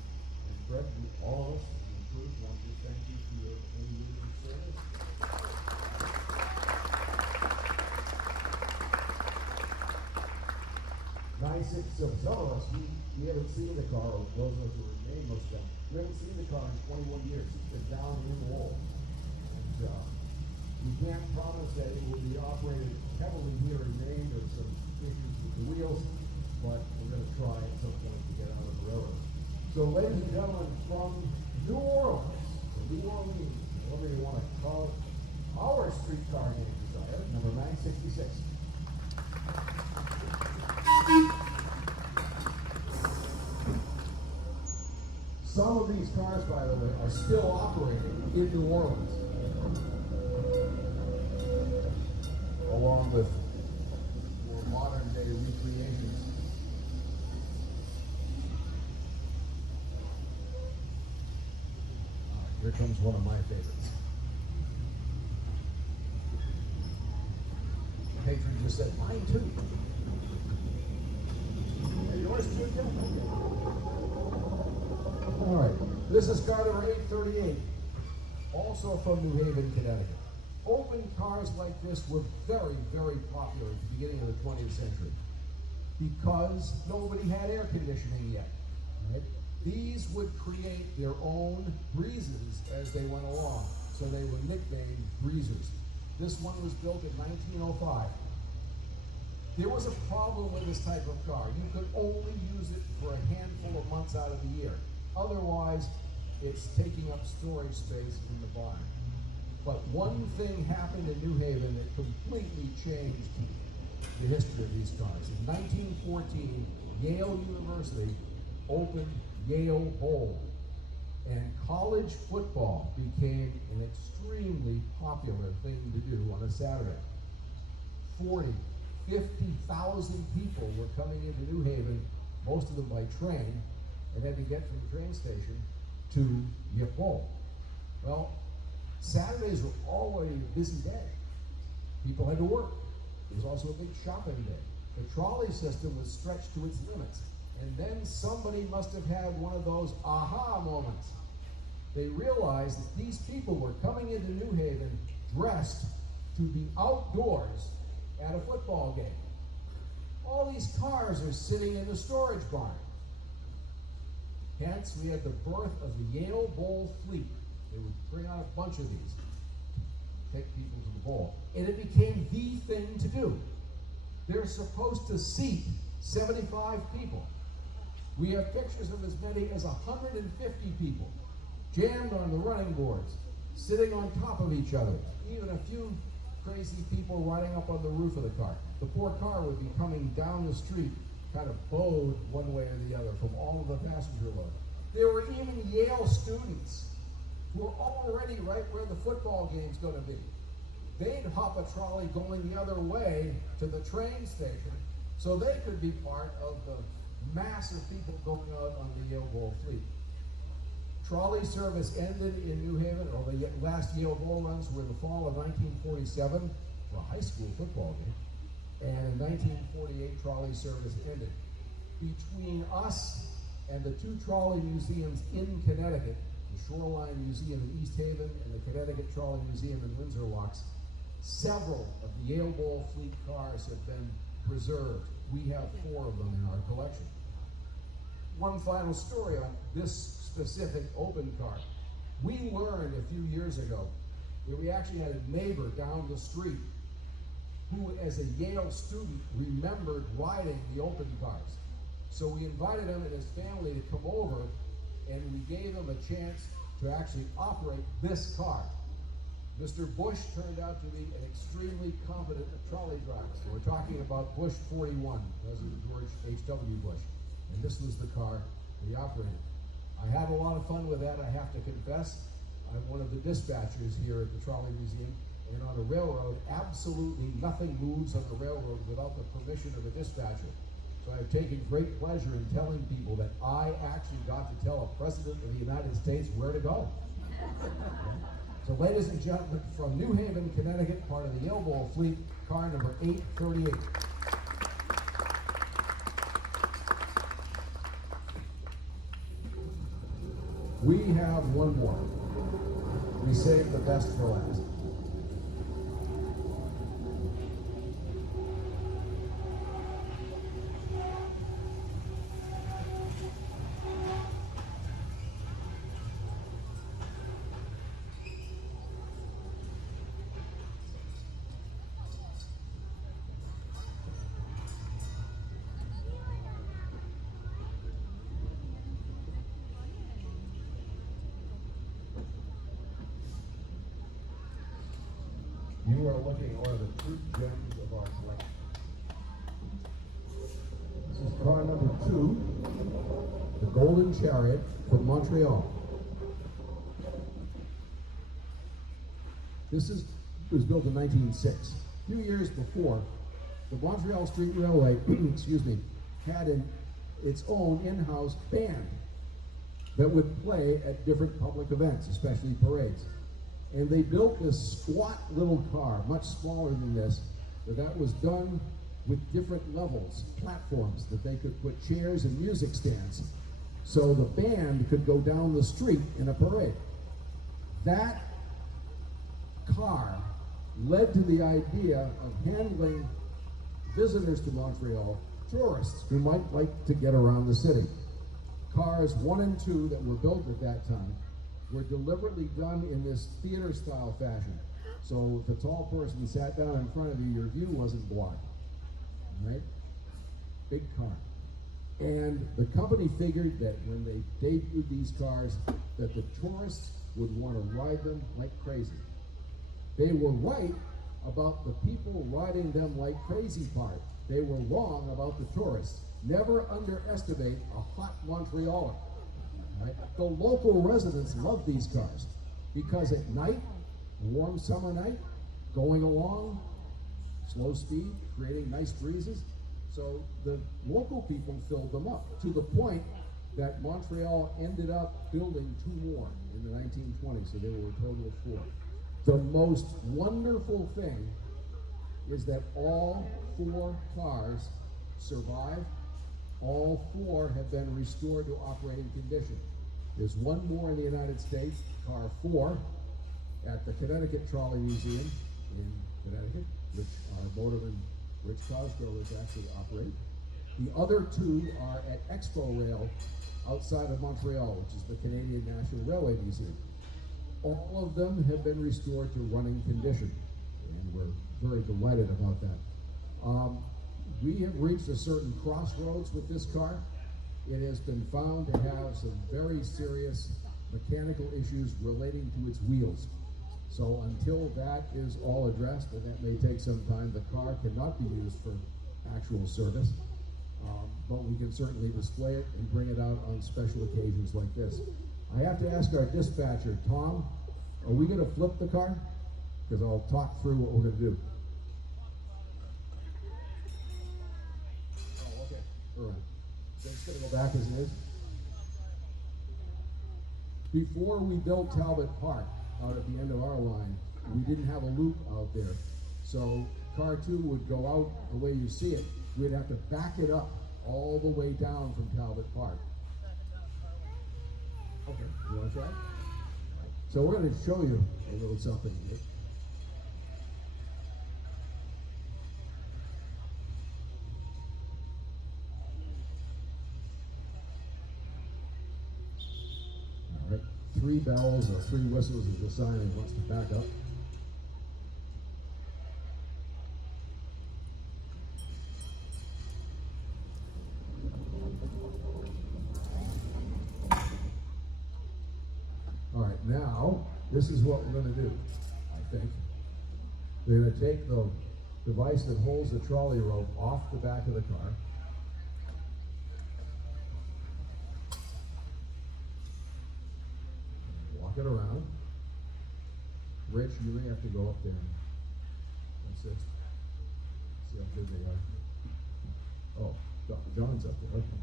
And Fred, all of us, and crews, want to thank you for your 80 years of service. 967, some of us, we haven't seen the car, or those of us who remain most of them, we haven't seen the car in 21 years. It's been down in the wall. And we can't promise that it will be operated heavily here in Maine. There's some issues with the wheels, but we're going to try at some point to get out of the railroad. So ladies and gentlemen, from New Orleans, whatever you want to call it, our streetcar named Desire, number 966. Some of these cars, by the way, are still operating in New Orleans, along with more modern day recreations. All right, here comes one of my favorites. The patron just said, mine too. And yours too, Tim? All right, this is car number 838, also from New Haven, Connecticut. Open cars like this were very, very popular at the beginning of the 20th century because nobody had air conditioning yet. Right? These would create their own breezes as they went along, so they were nicknamed breezers. This one was built in 1905. There was a problem with this type of car. You could only use it for a handful of months out of the year. Otherwise, it's taking up storage space in the barn. But one thing happened in New Haven that completely changed the history of these cars. In 1914, Yale University opened Yale Bowl, and college football became an extremely popular thing to do on a Saturday. 50,000 people were coming into New Haven, most of them by train, and had to get from the train station to Yale Bowl. Well, Saturdays were already a busy day. People had to work. It was also a big shopping day. The trolley system was stretched to its limits. And then somebody must have had one of those aha moments. They realized that these people were coming into New Haven dressed to be outdoors at a football game. All these cars are sitting in the storage barn. Hence, we had the birth of the Yale Bowl fleet. They would bring out a bunch of these, take people to the bowl. And it became the thing to do. They're supposed to seat 75 people. We have pictures of as many as 150 people jammed on the running boards, sitting on top of each other. Even a few crazy people riding up on the roof of the car. The poor car would be coming down the street, kind of bowed one way or the other from all of the passenger load. There were even Yale students who were already right where the football game's going to be. They'd hop a trolley going the other way to the train station so they could be part of the mass of people going out on the Yale Bowl fleet. Trolley service ended in New Haven, or the last Yale Bowl runs were in the fall of 1947 for a high school football game. And in 1948, trolley service ended. Between us and the two trolley museums in Connecticut, the Shoreline Museum in East Haven and the Connecticut Trolley Museum in Windsor Locks, several of the Yale Bowl fleet cars have been preserved. We have 4 of them in our collection. One final story on this specific open car. We learned a few years ago that we actually had a neighbor down the street who, as a Yale student, remembered riding the open cars. So we invited him and his family to come over, and we gave him a chance to actually operate this car. Mr. Bush turned out to be an extremely competent trolley driver. So we're talking about Bush 41, President George H.W. Bush. And this was the car we operated. I had a lot of fun with that, I have to confess. I'm one of the dispatchers here at the Trolley Museum, and on a railroad, absolutely nothing moves on the railroad without the permission of a dispatcher. So I've taken great pleasure in telling people that I actually got to tell a president of the United States where to go. So ladies and gentlemen, from New Haven, Connecticut, part of the Yale Bowl fleet, car number 838. We have one more. We saved the best for last. You are looking at one of the true gems of our collection. This is car number 2, the Golden Chariot from Montreal. This was built in 1906. A few years before, the Montreal Street Railway, excuse me, had its own in-house band that would play at different public events, especially parades. And they built this squat little car, much smaller than this, that was done with different levels, platforms, that they could put chairs and music stands. So the band could go down the street in a parade. That car led to the idea of handling visitors to Montreal, tourists who might like to get around the city. Cars 1 and 2 that were built at that time were deliberately done in this theater-style fashion. So if a tall person sat down in front of you, your view wasn't blocked, right? Big car. And the company figured that when they debuted these cars, that the tourists would want to ride them like crazy. They were right about the people riding them like crazy part. They were wrong about the tourists. Never underestimate a hot Montrealer. Right? The local residents love these cars because at night, warm summer night, going along, slow speed, creating nice breezes. So the local people filled them up to the point that Montreal ended up building 2 more in the 1920s, so there were a total of 4. The most wonderful thing is that all 4 cars survived. All 4 have been restored to operating condition. There's 1 more in the United States, car 4, at the Connecticut Trolley Museum in Connecticut, which our motorman Rich Cosgrove is actually operating. The other 2 are at Expo Rail outside of Montreal, which is the Canadian National Railway Museum. All of them have been restored to running condition, and we're very delighted about that. We have reached a certain crossroads with this car. It has been found to have some very serious mechanical issues relating to its wheels. So until that is all addressed, and that may take some time, the car cannot be used for actual service. But we can certainly display it and bring it out on special occasions like this. I have to ask our dispatcher, Tom, are we going to flip the car? Because I'll talk through what we're going to do. Oh, okay. All right. So it's going to go back as it is. Before we built Talbot Park out at the end of our line, we didn't have a loop out there. So car 2 would go out the way you see it. We'd have to back it up all the way down from Talbot Park. Okay, you want to try? So we're going to show you a little something here. All right, 3 bells or 3 whistles is the sign it wants to back up. All right, now, this is what we're going to do, I think. We're going to take the device that holds the trolley rope off the back of the car. Walk it around. Rich, you may have to go up there and assist. See how good they are. Oh, John's up there. Okay.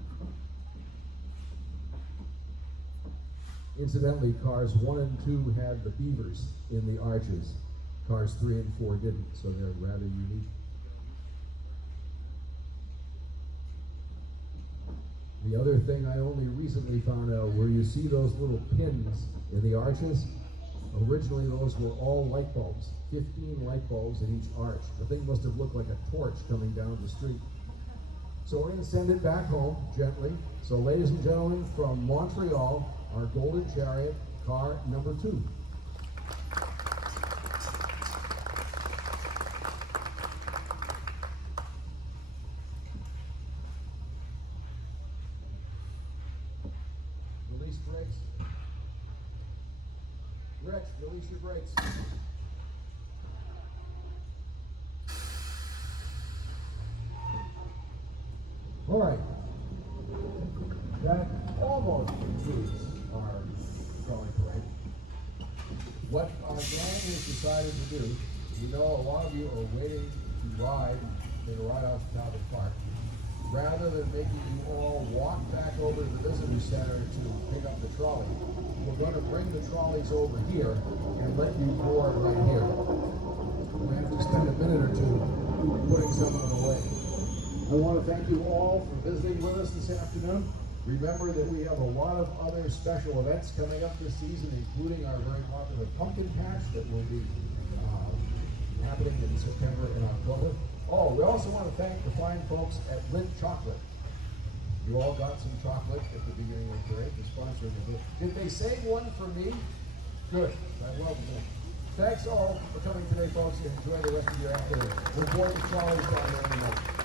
Incidentally, cars 1 and 2 had the beavers in the arches. Cars 3 and 4 didn't, so they're rather unique. The other thing I only recently found out, where you see those little pins in the arches, originally those were all light bulbs, 15 light bulbs in each arch. The thing must have looked like a torch coming down the street. So we're going to send it back home gently. So ladies and gentlemen, from Montreal, our Golden Chariot, car number 2. Release brakes. Rich, release your brakes. All right. That almost concludes our trolley parade. What our gang has decided to do, we know a lot of you are waiting to ride, take a ride out to Talbot Park. Rather than making you all walk back over to the visitor center to pick up the trolley, we're going to bring the trolleys over here and let you board right here. We have to spend a minute or two putting some of them away. I want to thank you all for visiting with us this afternoon. Remember that we have a lot of other special events coming up this season, including our very popular pumpkin patch that will be happening in September and October. Oh, we also want to thank the fine folks at Lindt Chocolate. You all got some chocolate at the beginning of the parade for sponsoring the. Did they save one for me? Good. I love them. Thanks all for coming today, folks, and enjoy the rest of your afternoon. We'll board the trolleys down there in a moment.